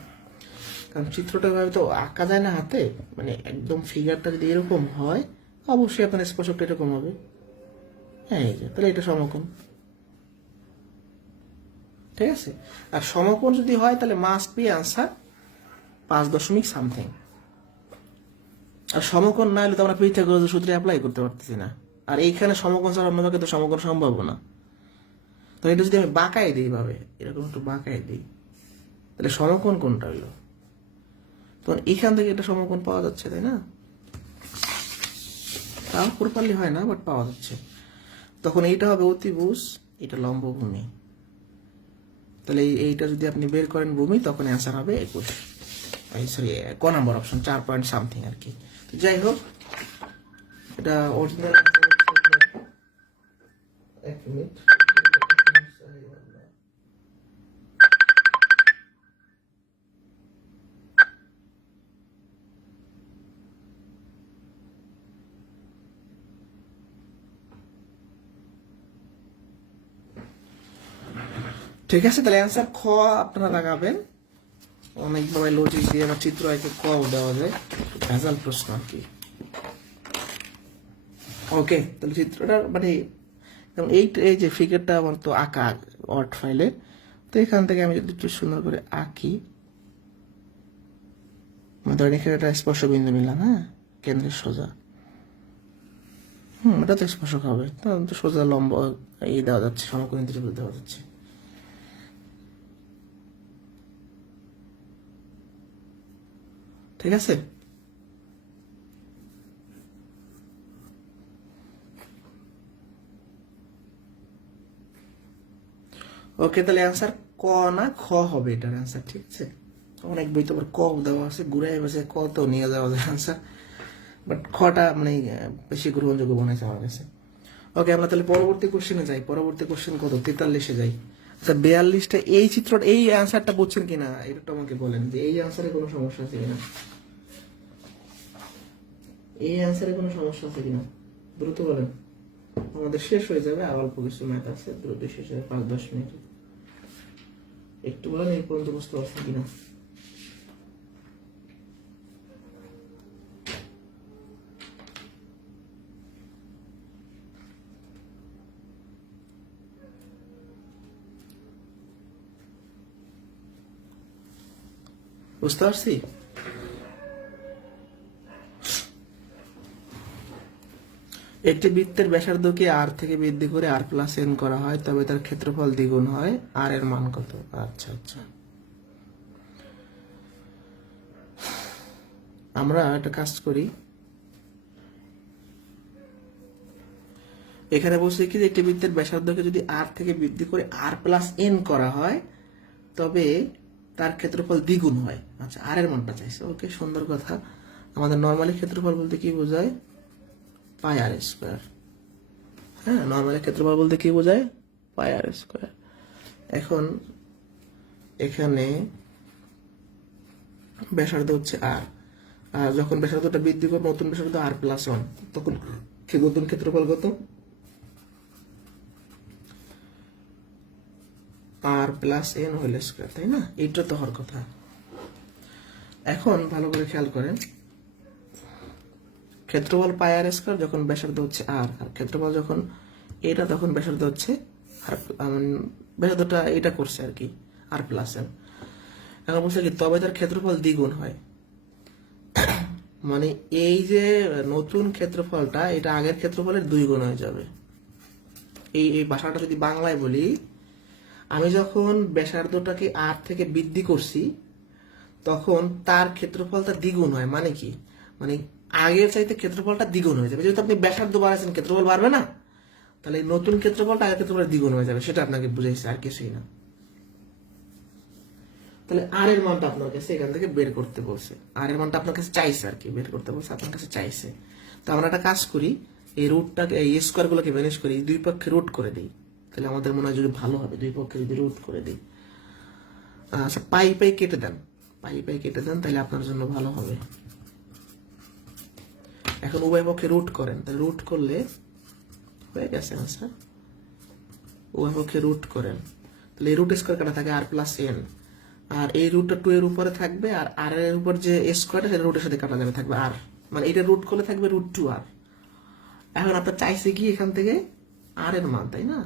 কারণ চিত্রটা ভাবে তো আঁকা যায় না হাতে, মানে একদম ফিগারটা যদি এরকম হয় অবশ্যই আপনার স্পর্শকটা এরকম হবে। হ্যাঁ, এই যে তাহলে এটা সমকোণ, ঠিক আছে। আর সমকোণ যদি হয় তাহলে মাস্ট বি অ্যান্সার 5 সামথিং। আর সমকোণ না হলে তো আমরা পিথাগোরাসের সূত্রে অ্যাপ্লাই করতে পারতেছি না, আর এইখানে সমকোণ ছাড়া অন্য জায়গায় তো সমকোণ সম্ভব না। তো এটা যদি আমি বাঁকাই দিই ভাবে, এরকম একটু বাঁকাই দিই, তাহলে সমকোণ কোনটা হইলো? তখন এখান থেকে এটা সমকোণ পাওয়া যাচ্ছে, তাই না? তাও প্রপারলি হয় না, বাট পাওয়া যাচ্ছে। তখন এইটা হবে অতিভুজ, এটা লম্ব ভূমি। তাহলে এইটা যদি আপনি বের করেন ভূমি, তখন অ্যান্সার হবে 21, সরি ক নাম্বার অপশন, 4 পয়েন্ট সামথিং আর কি। তো যাই হোক, এটা অরিজিনাল। এক মিনিট, ঠিক আছে। তাহলে অ্যান্সার খ আপনারা লাগাবেন। অনেকভাবে লজিক দিয়ে বা চিত্র এঁকে ক দেওয়া যায়, ভেজাল প্রশ্ন আর কি। ওকে, তাহলে চিত্রটা মানে যেমন এই যে ফিগারটা আমার তো আঁকা ওয়ার্ড ফাইলে, তো এখান থেকে আমি যদি একটু সুন্দর করে আঁকি, ধরেন এখানে একটা স্পর্শবিন্দু নিলাম, হ্যাঁ, কেন্দ্রের সোজা, এটা তো স্পর্শক হবে, তখন তো সোজা লম্ব এই দেওয়া যাচ্ছে, সমকোণ ত্রিভুজ দেওয়া যাচ্ছে। ঠিক আছে, ওকে। তাহলে অ্যান্সার ক না খ হবে এটার অ্যান্সার, ঠিক আছে। অনেক বই তো আবার ক দেওয়া আছে, ঘুরে বসে ক তো নিয়ে যাওয়া যায় অ্যান্সার, বাট খটা মানে বেশি গ্রহণযোগ্য বানাইছে আমার কাছে। ওকে, আমরা তাহলে পরবর্তী কোশ্চেনে যাই। পরবর্তী কোশ্চেন কত? 43-এ যাই। আচ্ছা, 42টা এই চিত্রটা, এই অ্যান্সারটা বুঝছেন কিনা এটা আমাকে বলেন, যে এই অ্যান্সারে কোনো সমস্যা আছে কিনা, এই অ্যান্সারে কোনো সমস্যা আছে কিনা, দ্রুত বলেন, আমাদের শেষ হয়ে যাবে, আর অল্প কিছু ম্যাথ আছে, দ্রুত শেষ হবে 5-10 মিনিট। একটু বলেন এই পর্যন্ত বুঝতে পারছেন কিনা। বুঝতে পারছি? একটি বৃত্তের ব্যাসার্ধকে আর থেকে বৃদ্ধি করে আর প্লাস এন করা হয়, তবে তার ক্ষেত্রফল দ্বিগুণ হয়, আর এর মান কত? আচ্ছা আচ্ছা, আমরা একটা কাজ করি, এখানে বলছি কি যে একটি বৃত্তের ব্যাসার্ধকে যদি আর থেকে বৃদ্ধি করে আর প্লাস এন করা হয়, তবে তার ক্ষেত্রফল দ্বিগুণ হয়। আচ্ছা, আর এর মানটা চাইছে, ওকে, সুন্দর কথা। আমাদের নর্মালি ক্ষেত্রফল বলতে কি বোঝায়? পাই আর স্কোয়ার। হ্যাঁ, নর্মালি ক্ষেত্রফল বলতে কি বোঝায়? পাই আর স্কোয়ার। এখন এখানে ব্যাসার্ধ হচ্ছে আর, আর যখন ব্যাসার্ধটা বৃদ্ধি করবে, নতুন ব্যাসার্ধ আর প্লাস 1, তখন নতুন ক্ষেত্রফল কত? আর প্লাস এন হোল স্কোয়ার, তাই না? এইটা তো হওয়ার কথা। এখন ভালো করে খেয়াল করেন, ক্ষেত্রফল পাই আর স্কোয়ার যখন ব্যাসার্ধ হচ্ছে আর, আর ক্ষেত্রফল যখন এটা, তখন ব্যাসার্ধ হচ্ছে আর, ব্যাসার্ধটা এটা করছে আর কি, আর প্লাস এন। এখন বলছে কি, তবে তার ক্ষেত্রফল দ্বিগুণ হয়, মানে এই যে নতুন ক্ষেত্রফলটা, এটা আগের ক্ষেত্রফলের 2 গুণ হয়ে যাবে। এই ভাষাটা যদি বাংলায় বলি, আমি যখন ব্যাসার্ধটাকে আর থেকে বৃদ্ধি করছি, তখন তার ক্ষেত্রফলটা দ্বিগুণ হয়। মানে কি? মানে আগের চাইতে ক্ষেত্রফলটা দ্বিগুণ হয়ে যাবে। যেহেতু আপনি ব্যাসার্ধ বাড়াচ্ছেন, ক্ষেত্রফল বাড়বে না? তাহলে নতুন ক্ষেত্রফলটা আগের ক্ষেত্রফলের দ্বিগুণ হয়ে যাবে, সেটা আপনাকে বুঝাইছে, আর কিছুই না। তো তাহলে আর এর মানটা আপনার কাছে এখান থেকে বের করতে বলছে, আর এর মানটা আপনার কাছে চাইছে আর কি, বের করতে বলছে, আপনার কাছে চাইছে। তো আমরা একটা কাজ করি, এই রুটটাকে, এই স্কোয়ার গুলোকে ম্যানেজ করি, দুই পক্ষে রুট করে দিই, তাহলে আমাদের মনে হয় যদি ভালো হবে, দুই পক্ষে যদি রুট করে দিই। আচ্ছা, পাই পাই কেটে দেন, পাই পাই কেটে দেন, তাহলে আপনার জন্য ভালো হবে। এখন উভয় পক্ষে রুট করেন, তাহলে রুট করলে হয়ে গেছে আনসার। উভয় পক্ষে রুট করেন, তাহলে এই রুট স্কোয়ার কাটা থাকে আর প্লাস এন, আর এই রুটটা 2 এর উপরে থাকবে, আর আর এর উপর যে স্কোয়ারটা সেটা রুটের সাথে কাটা যাবে, থাকবে আর, মানে এটা রুট করলে থাকবে √2 আর। এখন আপনার চাইছে কি এখান থেকে আর এর মান, তাই না?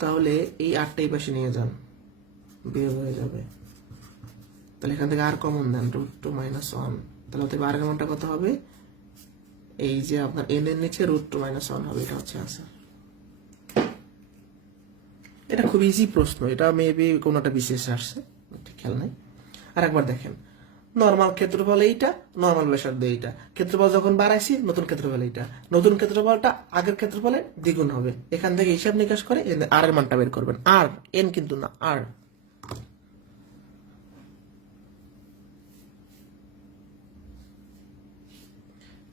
তাহলে এই আরটা এই পাশে নিয়ে যান, বিয়োগ হয়ে যাবে, তাহলে এখান থেকে আর কমন দেন, √2 - 1, তাহলে অতএব আর এর মানটা কত হবে? এই যে আপনার এন এর নিচে √2 - 1 হবে, এটা হচ্ছে আনসার। এটা খুব ইজি প্রশ্ন, এটা মেবি কোনো একটা বিশেষ আসছে, খেয়াল নাই। আর একবার দেখেন, নর্মাল ক্ষেত্রফল এইটা, নর্মাল ব্যাসার্ধ এইটা, ক্ষেত্রফল যখন বাড়াইছি নতুন ক্ষেত্রফল এইটা, নতুন ক্ষেত্রফলটা আগের ক্ষেত্রফলে দ্বিগুণ হবে। এখান থেকে হিসাব নিকাশ করে আর এর মানটা বের করবেন, আর এন কিন্তু না, আর।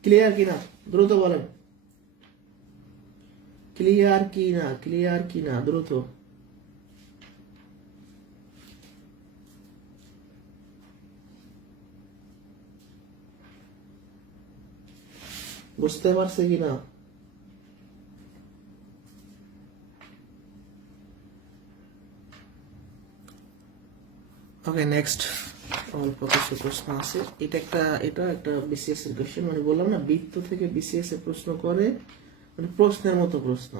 ক্লিয়ার কিনা দ্রুত বলেন, ক্লিয়ার কিনা, ক্লিয়ার কিনা দ্রুত। বুঝতে পারছে কিনা? ওকে, নেক্সট অল্প কিছু প্রশ্ন আছে। এটা একটা বিসিএস এর কোশ্চেন, মানে বললাম না বৃত্ত থেকে বিসিএস এর প্রশ্ন করে, মানে প্রশ্নের মতো প্রশ্ন,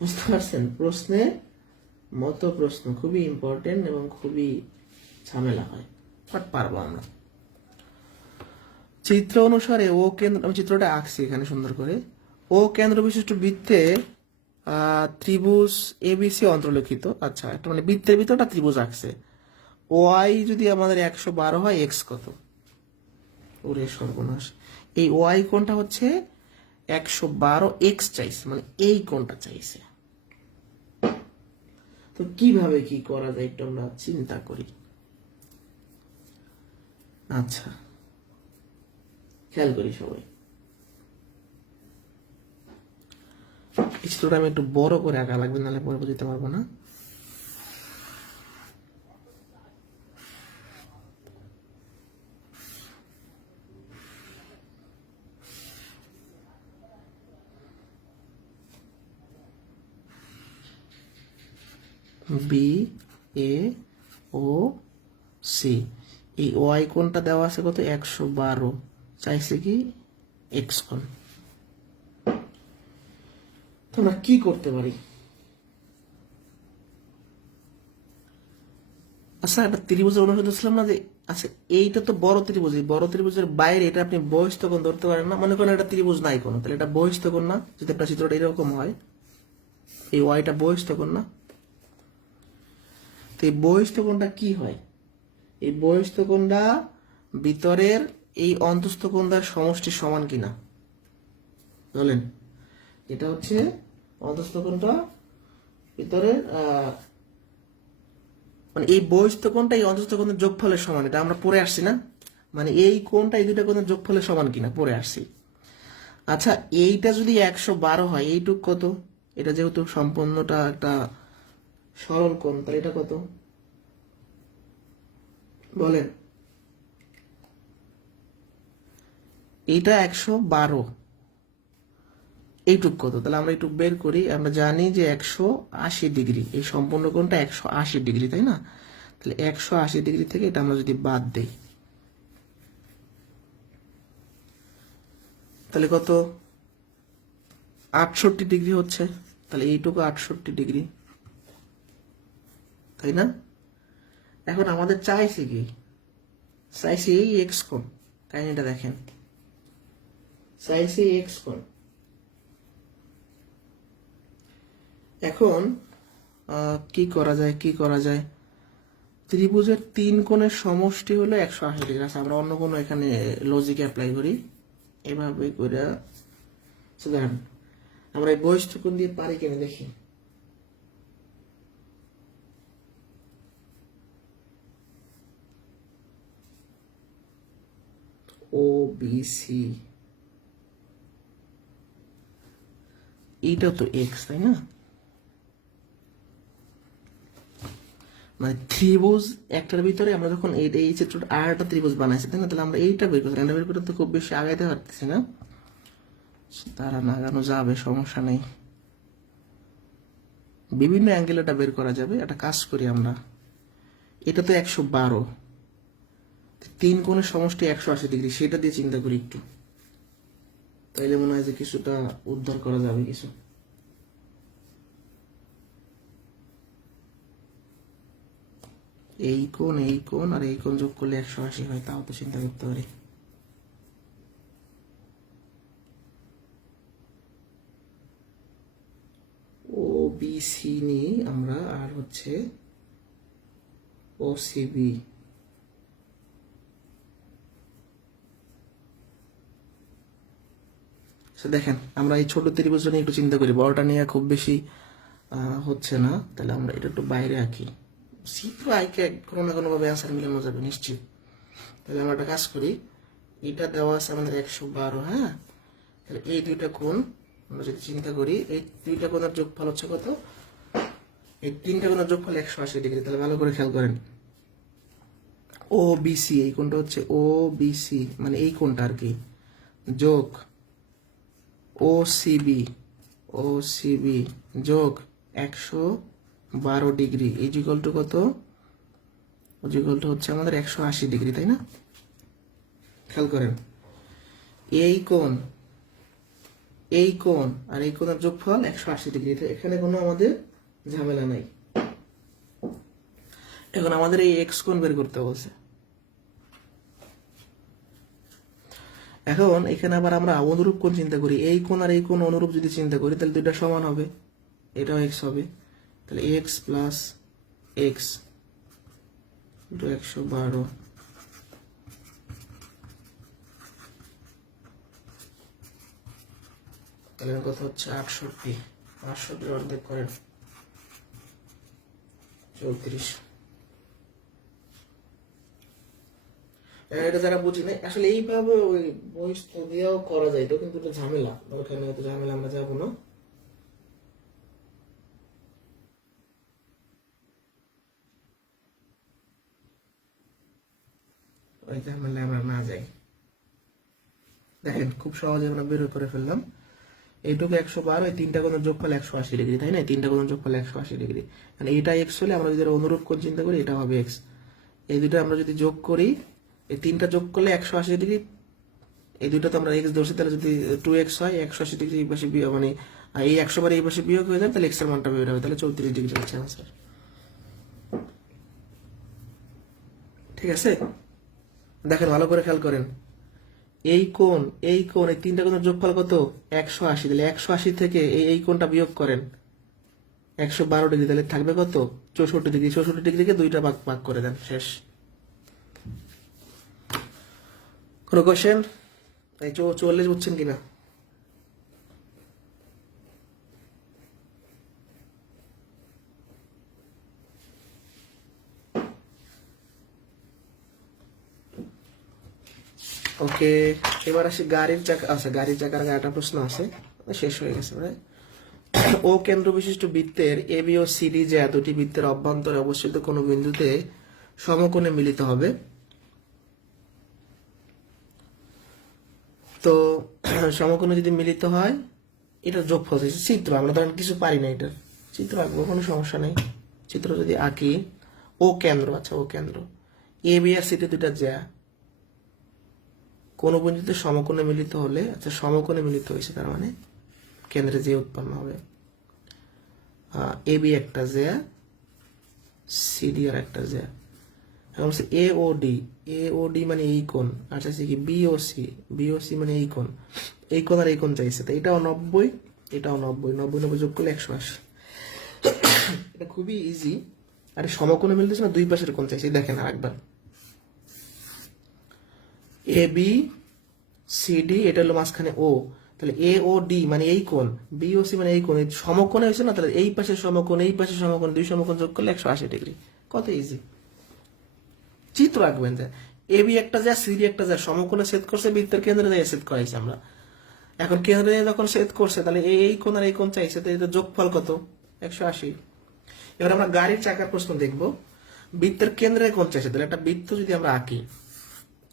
বুঝতে পারছেন? প্রশ্নের মতো প্রশ্ন খুবই ইম্পর্টেন্ট এবং খুবই ঝামেলা হয়, বাট পারবো আমরা। চিত্র অনুসারে ও কেন্দ্র, আমি চিত্রটা আঁকছি এখানে সুন্দর করে। ও কেন্দ্র বিশিষ্ট বৃত্তে ত্রিভুজ এবিসি অন্তর্লিখিত। আচ্ছা, একটা মানে বৃত্তের ভিতরটা ত্রিভুজ আঁকছে। ওয়াই যদি আমাদের 112 হয়, এক্স কত? ওরে সর্বনাশ, এই ওয়াই কোণটা হচ্ছে 112, এক্স চাইছে, মানে এই কোণটা চাইছে। তো কিভাবে কি করা যায় একটু আমরা চিন্তা করি। আচ্ছা, খেয়াল করি সবাই, এই চিত্রটা আমি একটু বড় করে আঁকা লাগবে, নাহলে পরে বুঝতে পারবো না। বি এ ও সি, এই ওয়াই কোণটা দেওয়া আছে কত? 112, চাইছে কি এক্স কোণ। তো আমরা কি করতে পারি? আচ্ছা, একটা ত্রিভুজের অনুসারে দেখছিলাম না যে, আচ্ছা এইটা তো বড় ত্রিভুজ, এই বড় ত্রিভুজের বাইরে এটা আপনি বহিস্থ কোণ ধরতে পারেন না। মনে করেন এটা ত্রিভুজ নাই কোনো, তাহলে এটা বহিস্থ কোণ না? যদি আপনার চিত্রটা এরকম হয়, এই ওয়াইটা বহিস্থ কোণ না? তো এই বহিস্থ কোণটা কি হয়? এই বহিস্থ কোণটা ভিতরের এই অন্তস্থ কোণটার সমষ্টির সমান কিনা বলেন। এটা হচ্ছে অন্তস্থ কোণটা ভিতরের মানে এই বহিস্থ কোণটা এই অন্তস্থ কোণের যোগফলের সমান, এটা আমরা পড়ে আসছি না? মানে এই কোণটা এই দুইটা কোণের যোগফলের সমান কিনা পড়ে আসছি। আচ্ছা, এইটা যদি 112 হয়, এইটুক কত? এটা যেহেতু সম্পূর্ণটা একটা সরল কোণ, তাহলে এটা কত বলেন? এইটা 112, এইটুক কত? তাহলে আমরা এইটুক বের করি। আমরা জানি যে 180 ডিগ্রি, এই সম্পূর্ণ কোণটা 180 ডিগ্রি, তাই না? তাহলে 180 ডিগ্রি থেকে এটা আমরা যদি বাদ দেই, তাহলে কত? 68 ডিগ্রি হচ্ছে। তাহলে এইটুকু 68 ডিগ্রি, তাই না? এখন আমাদের চাইছে কি? চাইছে এই এক্স কোণ, তাই না? এটা দেখেন, চাইছে এক্স কোণ। এখন কি করা যায়, কি করা যায়? ত্রিভুজের 3 কোণের সমষ্টি হলো 180 ডিগ্রি। আচ্ছা, আমরা অন্য কোনো এখানে লজিক অ্যাপ্লাই করি, এভাবে করে আমরা এই বহিষ্ঠ কোণ দিয়ে পারি কিনা দেখি। ও বি সি, এইটা তো এক্স, তাই না? মানে ত্রিভুজ একটার ভিতরে আমরা যখন এই চিত্রটা আর একটা ত্রিভুজ বানাইছি, তাই না? তাহলে আমরা এইটা বের করতে, এটা বের করতে তো খুব বেশি আগাইতে পারতেছি না, তারা নাগানো যাবে, সমস্যা নেই। বিভিন্ন অ্যাঙ্গেল এটা বের করা যাবে। একটা কাজ করি আমরা, এটা তো 112, তিন কোণের সমষ্টি 180°, সেটা দিয়ে চিন্তা করি একটু, তাইলে মনে হয় যে কিছুটা উদ্ধার করা যাবে কিছু। এই কোণ আর এই কোণ যোগ করলে 180 হয়, তাও তো চিন্তা করতে পারি। ও বি সি নিই আমরা, আর হচ্ছে ও সি বি। দেখেন আমরা এই ছোট ত্রিভুজ নিয়ে একটু চিন্তা করি, বড়টা নিয়ে খুব বেশি হচ্ছে না, তাহলে আমরা এটা একটু বাইরে আঁকি। চিত্র আঁকে কোনো না কোনো ভাবে আনসার মিলানো যাবে নিশ্চিত। তাহলে আমরা একটা কাজ করি, এটা দেওয়া আছে আমাদের 112, হ্যাঁ? তাহলে এই দুইটা কোণ আমরা যদি চিন্তা করি, এই দুইটা কোণের যোগফল হচ্ছে কত? এই তিনটা কোণের যোগফল 180°। তাহলে ভালো করে খেয়াল করেন, ও বি সি, এই কোণটা হচ্ছে ও বি সি, মানে এই কোণটা আর কি, যোগ ও সিবি, ও সিবি যোগ 112°, ইজ ইকুয়াল টু কত? ইজ ইকুয়াল টু হচ্ছে আমাদের 180°, তাই না? খেয়াল করেন, এই কোণ আর এই কোণের যোগফল 180°, এখানে কোনো আমাদের ঝামেলা নাই। এখন আমাদের এই এক্স কোণ বের করতে বলছে। এখন এখানে আবার আমরা অনুরূপ কোণ চিন্তা করি, এই কোণ আর এই কোণ অনুরূপ যদি চিন্তা করি, তাহলে দুইটা সমান হবে, এটাও এক্স হবে, তাহলে এক্স প্লাস এক্স 112, তাহলে কত হচ্ছে? 68 অর্ধেক করেন 34। এটা যারা বুঝি না আসলে, এইভাবে ওই বই দিয়েও করা যায়, তো কিন্তু এটা ঝামেলা, দরকার নেই, এত ঝামেলা আমরা যাবো না। ওই ঝামেলা আমরা না যাই। দেখেন খুব সহজে আমরা বের করে ফেললাম, এইটুকু 112, এই তিনটা কোণের যোগফল 180°, তাই না? তিনটা কোণের যোগফল 180°, মানে এইটা এক্স হলে আমরা যদি অনুরূপ কোণ চিন্তা করি, এটা হবে এক্স। এই দুটো আমরা যদি যোগ করি, এই তিনটা যোগ করলে 180°, এই দুটো তো আমরা এক্স ধরছি, তাহলে যদি 2x হয়, 180° এই পাশে বিয়োগ, মানে এই 100 বার এই পাশে বিয়োগ হয়ে যাবে, তাহলে এক্স এর মানটা বের হবে, তাহলে 34° হচ্ছে আনসার। ঠিক আছে, দেখেন ভালো করে খেয়াল করেন, এই কোণ এই তিনটা কোণের যোগফল কত? 180, তাহলে 180 থেকে এই কোণটা বিয়োগ করেন 112°, তাহলে থাকবে কত? 64°। 64°কে দুইটা ভাগ করে দেন, শেষ। কোনো কোশ্চেন? এই 44 বুঝছেন কিনা? ওকে, এবার আসি গাড়ির চাকা। আচ্ছা, গাড়ির চাকার একটা প্রশ্ন আছে, শেষ হয়ে গেছে প্রায়। ও কেন্দ্র বিশিষ্ট বৃত্তের এ বি ও সিডি যে দুটি বৃত্তের অভ্যন্তরে অবস্থিত কোনো বিন্দুতে সমকোণে মিলিত হবে, তো সমকোণে যদি মিলিত হয়, এটা যোগফল চিত্র, আমরা ধরেন কিছু পারি না, এটা চিত্র আঁকবো, কোনো সমস্যা নেই। চিত্র যদি আঁকি, ও কেন্দ্র, আচ্ছা ও কেন্দ্র, এ বি আর সিতে দুইটা জ্যা কোন বিন্দুতে সমকোণে মিলিত হলে, আচ্ছা সমকোণে মিলিত হয়েছে, তার মানে কেন্দ্রে যে উৎপন্ন হবে, এ বি একটা জ্যা, সিডি আর একটা জ্যা। এখন হচ্ছে এ ও ডি মানে এই কোণ, আর চাইছে কি বি ও সি মানে এই কোণ আর এই কোণ চাইছে, তো এটাও 90, এটাও 90, 90 যোগ করলে 180। এটা খুবই ইজি। আর সমকোণে মিলতেছে না, দুই পাশের কোণ চাইছে। দেখেন আরেকবার, এ বি সি ডি, এটা হলো মাঝখানে ও, তাহলে এ ও ডি মানে এই কোণ, বি ও সি মানে এই কোণ, সমকোণে হয়েছে না, তাহলে এই পাশের সমকোণ এই পাশের সমকোণ, দুই সমকোণ যোগ করলে 180°। কত ইজি। চিত্র আঁকবেন যে এবি একটা যা সিডি একটা যা সমকোণে ছেদ করছে, বৃত্তের কেন্দ্রে যায় ছেদ করাইছে আমরা। এখন কেন্দ্রে যখন ছেদ করছে তাহলে এই কোণ আর এই কোণ চাইছে, তো এটা যোগফল কত? 180। এবার আমরা গাড়ির চাকার প্রশ্ন দেখব। বৃত্তের কেন্দ্রে কোণ চাইছে, তাহলে একটা বৃত্ত যদি আমরা আঁকি,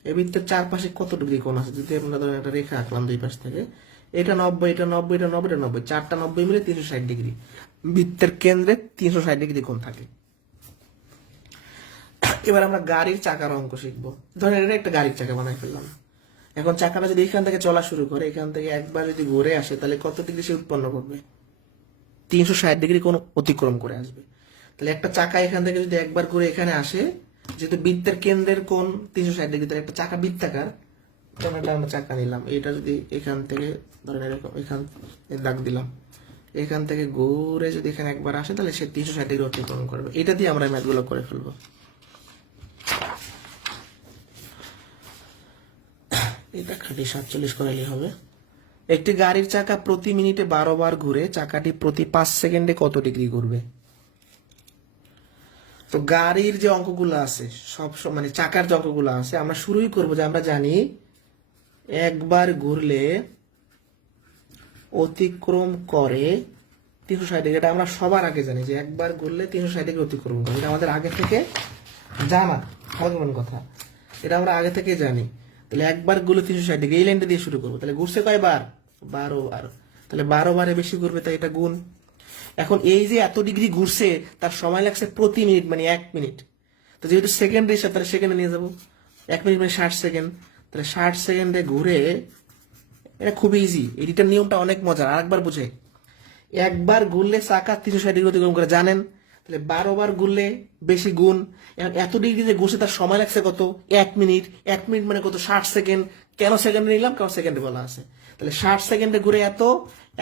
এই বৃত্তের চারপাশে কত ডিগ্রি কোণ আছে, যদি আমরা ধরেন একটা রেখা আঁকলাম দুই পাশ থেকে, এটা 90, এটা 90, এটা 90, এটা 90, চারটা 90 মিলে 360 ডিগ্রি। বৃত্তের কেন্দ্রে 360 ডিগ্রি কোণ থাকে। এবার আমরা গাড়ির চাকার অঙ্ক শিখবো। ধরেন এটা একটা গাড়ির চাকা বানাই ফেললাম। এখন চাকাটা যদি এখান থেকে চলা শুরু করে, এখান থেকে একবার যদি ঘুরে আসে, তাহলে কত ডিগ্রি সে উৎপন্ন করবে? 360 ডিগ্রি কোণ অতিক্রম করে আসবে। তাহলে একটা চাকা এখান থেকে যদি একবার ঘুরে এখানে আসে, যেহেতু বৃত্তের কেন্দ্রের কোণ 360 ডিগ্রি, তাহলে একটা চাকা বৃত্তাকার, আমরা চাকা নিলাম, এটা যদি এখান থেকে ধরেন এরকম এখান দাগ দিলাম, এখান থেকে ঘুরে যদি এখানে একবার আসে, তাহলে সে 360 ডিগ্রি অতিক্রম করবে। এটা দিয়ে আমরা ম্যাথগুলো করে ফেলবো। এটা খাটি 47 করাইলে হবে। একটি গাড়ির চাকা প্রতি মিনিটে 12 বার ঘুরে চাকাটি প্রতি 5 সেকেন্ডে কত ডিগ্রি ঘুরবে? তো গাড়ির যে অঙ্কগুলো আছে সব মানে চাকার যে অঙ্কগুলো আছে, আমরা শুরুই করবো যে আমরা জানি একবার ঘুরলে অতিক্রম করে 360 ডিগ্রি। এটা আমরা সবার আগে জানি যে একবার ঘুরলে 360 ডিগ্রি অতিক্রম করে, এটা আমাদের আগে থেকে জানা সাধারণ কথা, এটা আমরা আগে থেকে জানি। তাহলে একবার ঘুরলে 360 ডিগ্রি, এই লাইনটা দিয়ে শুরু করবো। তাহলে ঘুরছে কয়বার? 12 বার। তাহলে 12 বারে বেশি ঘুরবে, তাই এটা গুণ। এখন এই যে এত ডিগ্রি ঘুরছে, তার সময় লাগছে প্রতি মিনিট মানে 1 মিনিট। তো যেহেতু সেকেন্ডের হিসাব, তাহলে সেকেন্ডে নিয়ে যাবো। 1 মিনিট মানে 60 সেকেন্ড। তাহলে 60 সেকেন্ডে ঘুরে, এটা খুব ইজি, এটার নিয়মটা অনেক মজার, আরেকবার বুঝে। একবার ঘুরলে চাকা 360 ডিগ্রি অতিক্রম করে জানেন, তাহলে 12 বার ঘুরলে বেশি গুণ। এত ডিগ্রি যে ঘুরছে তার সময় লাগছে কত? 1 মিনিট। 1 মিনিট মানে কত? 60 সেকেন্ড। কেন সেকেন্ডে নিলাম? কারণ সেকেন্ডে বলা আছে। তাহলে 60 সেকেন্ডে ঘুরে এত,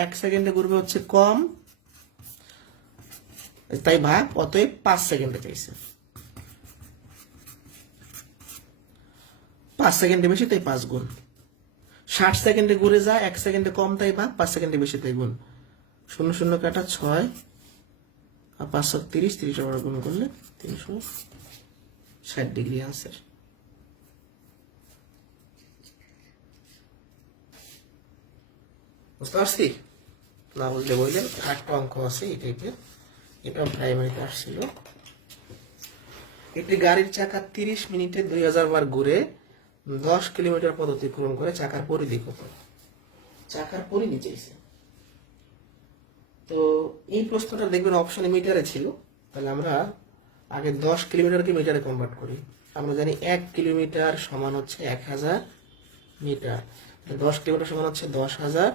1 সেকেন্ডে ঘুরবে হচ্ছে কম, তাই ভাগ, অতএব 5 সেকেন্ডে চাইছে। 5 সেকেন্ডে বেশি, তাই 5 গুণ। 60 সেকেন্ডে ঘুরে যায়, 1 সেকেন্ডে কম, তাই ভাগ, 5 সেকেন্ডে বেশি, তাই গুণ। 0 0 কাটা 6 আর 5 30, 30 আবার গুণ করলে 360 ডিগ্রি আনসার। বুঝতে পারছি? না বুঝলে বললে একটা অঙ্ক আছে এই টাইপের, এটা প্রাইমারিতে আসছিল। একটি গাড়ির চাকা 30 মিনিটে 2000 বার ঘুরে 10 কিলোমিটার পথ অতিক্রম করে, চাকার পরিধি কত? চাকার পরিধি চাইছে। তো এই প্রশ্নটা দেখবেন অপশনে মিটারে ছিল, তাহলে আমরা আগে 10 কিলোমিটারকে মিটারে কনভার্ট করি। আমরা জানি 1 কিলোমিটার সমান হচ্ছে 1000 মিটার, 10 কিলোমিটার সমান হচ্ছে 10,000,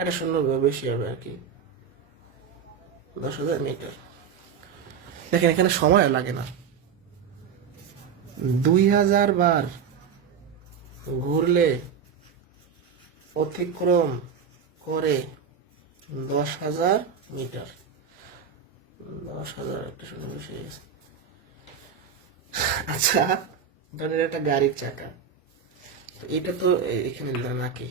এটা শূন্য বেশি হবে আর কি, 10,000 মিটার। দেখেন এখানে সময় লাগে না, 2000 বার ঘুরলে অতিক্রম করে 10,000 মিটার। 10,000 একটা শূন্য বেশি হয়ে গেছে। আচ্ছা ধরেন একটা গাড়ির চাকা, এটা তো এখানে নাকি,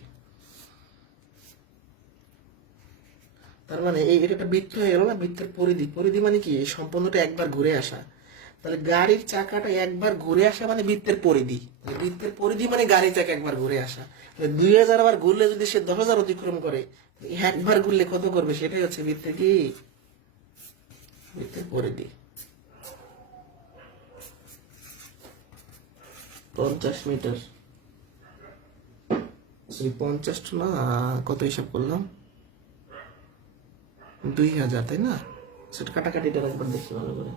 তার মানে এটা একটা বৃত্ত হয়ে গেল না? বৃত্তের পরিধি, পরিধি মানে কি? সম্পূর্ণটা একবার ঘুরে আসা। তাহলে গাড়ির চাকাটা একবার ঘুরে আসা মানে বৃত্তের পরিধি, বৃত্তের পরিধি মানে গাড়ির চাকা একবার ঘুরে আসা। তাহলে 2000 বার ঘুরলে যদি সে 10,000 অতিক্রম করে, একবার ঘুরলে কত করবে? সেটাই হচ্ছে বৃত্তের কি? বৃত্তের পরিধি। 50 মিটার, 50 না, কত হিসাব করলাম? 2000, তাই না? সেটা কাটাকাটিটা একবার দেখতে ভালো করে।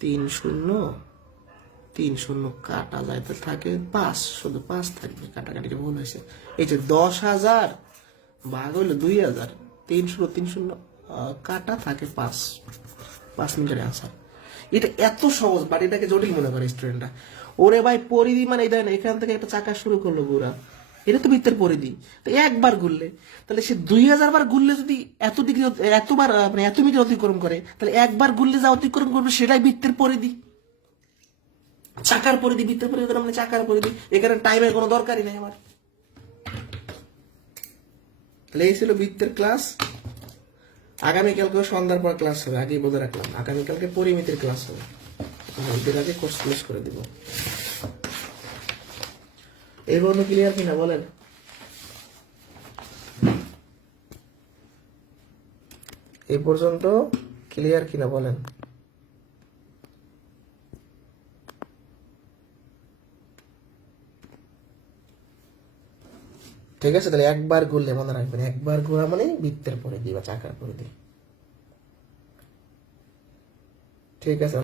3 0 3 0 কাটা যায় তো থাকে 5, শুধু 5 থাকবে, কাটাকাটিটা ভুল হয়েছে। এই যে 10,000 ভাগ হলো 2000, 3 0 3 0 কাটা থাকে 5 মিটারের আনসার। এটা এত সহজ, বাট এটাকে জটিল মনে করে স্টুডেন্টরা। ওরে ভাই পরিধি মানে এটা, এখান থেকে একটা চাকা শুরু করলো ঘোরা, এটা তো বৃত্তের পরিধি। তো একবার ঘুরলে, তাহলে সে 2000 বার ঘুরলে যদি এত ডিগ্রি, এতবার মানে এত মিটার অতিক্রম করে, তাহলে একবার ঘুরলে যা অতিক্রম করবে সেটাই বৃত্তের পরিধি। চাকার পরিধি, বৃত্তের পরিধি মানে চাকার পরিধি। এখানে টাইমের কোনো দরকারই নাই আমার। তাহলে এই ছিল বৃত্তের ক্লাস। আগামীকালকে সন্ধ্যার পর ক্লাস হবে, আগেই বলে রাখলাম। আগামীকালকে পরিমিতির ক্লাস হবে, ঈদের আগে কোর্স ক্লোজ করে দিব। এই বন্ধু ক্লিয়ার কিনা বলেন? এই পর্যন্ত ক্লিয়ার কিনা বলেন? ঠিক আছে, তাহলে একবার ঘুরলে মনে রাখবেন, একবার ঘোরা মানে বৃত্তের পরে দিই বা চাকার পরে দিই। ঠিক আছে।